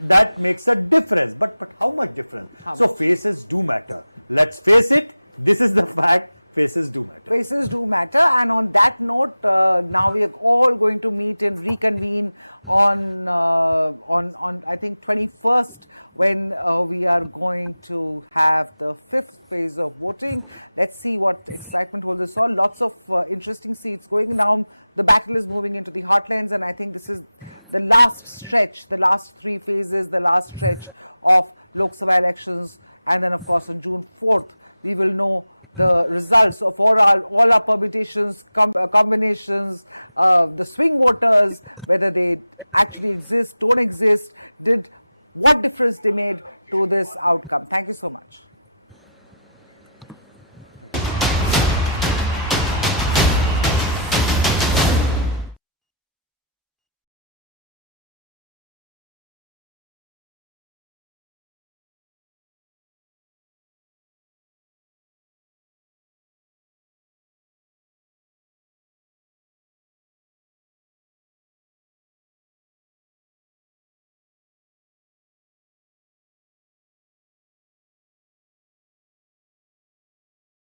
that makes a difference. But how much difference? So faces do matter. Let's face it. This is the fact. Faces do matter. Faces do matter. And on that note, now we are all going to meet and reconvene on I think 21st, when we are going to have the 5th phase of voting. Let's see what excitement holds us all. Lots of interesting seats going. Now the battle is moving into the heartlands, and I think this is the last stretch, the last 3 phases, the last stretch of Lok Sabha elections. And then, of course, on June 4th, we will know the results of all our permutations, combinations, the swing voters, whether they actually exist, don't exist, what difference they made to this outcome. Thank you so much.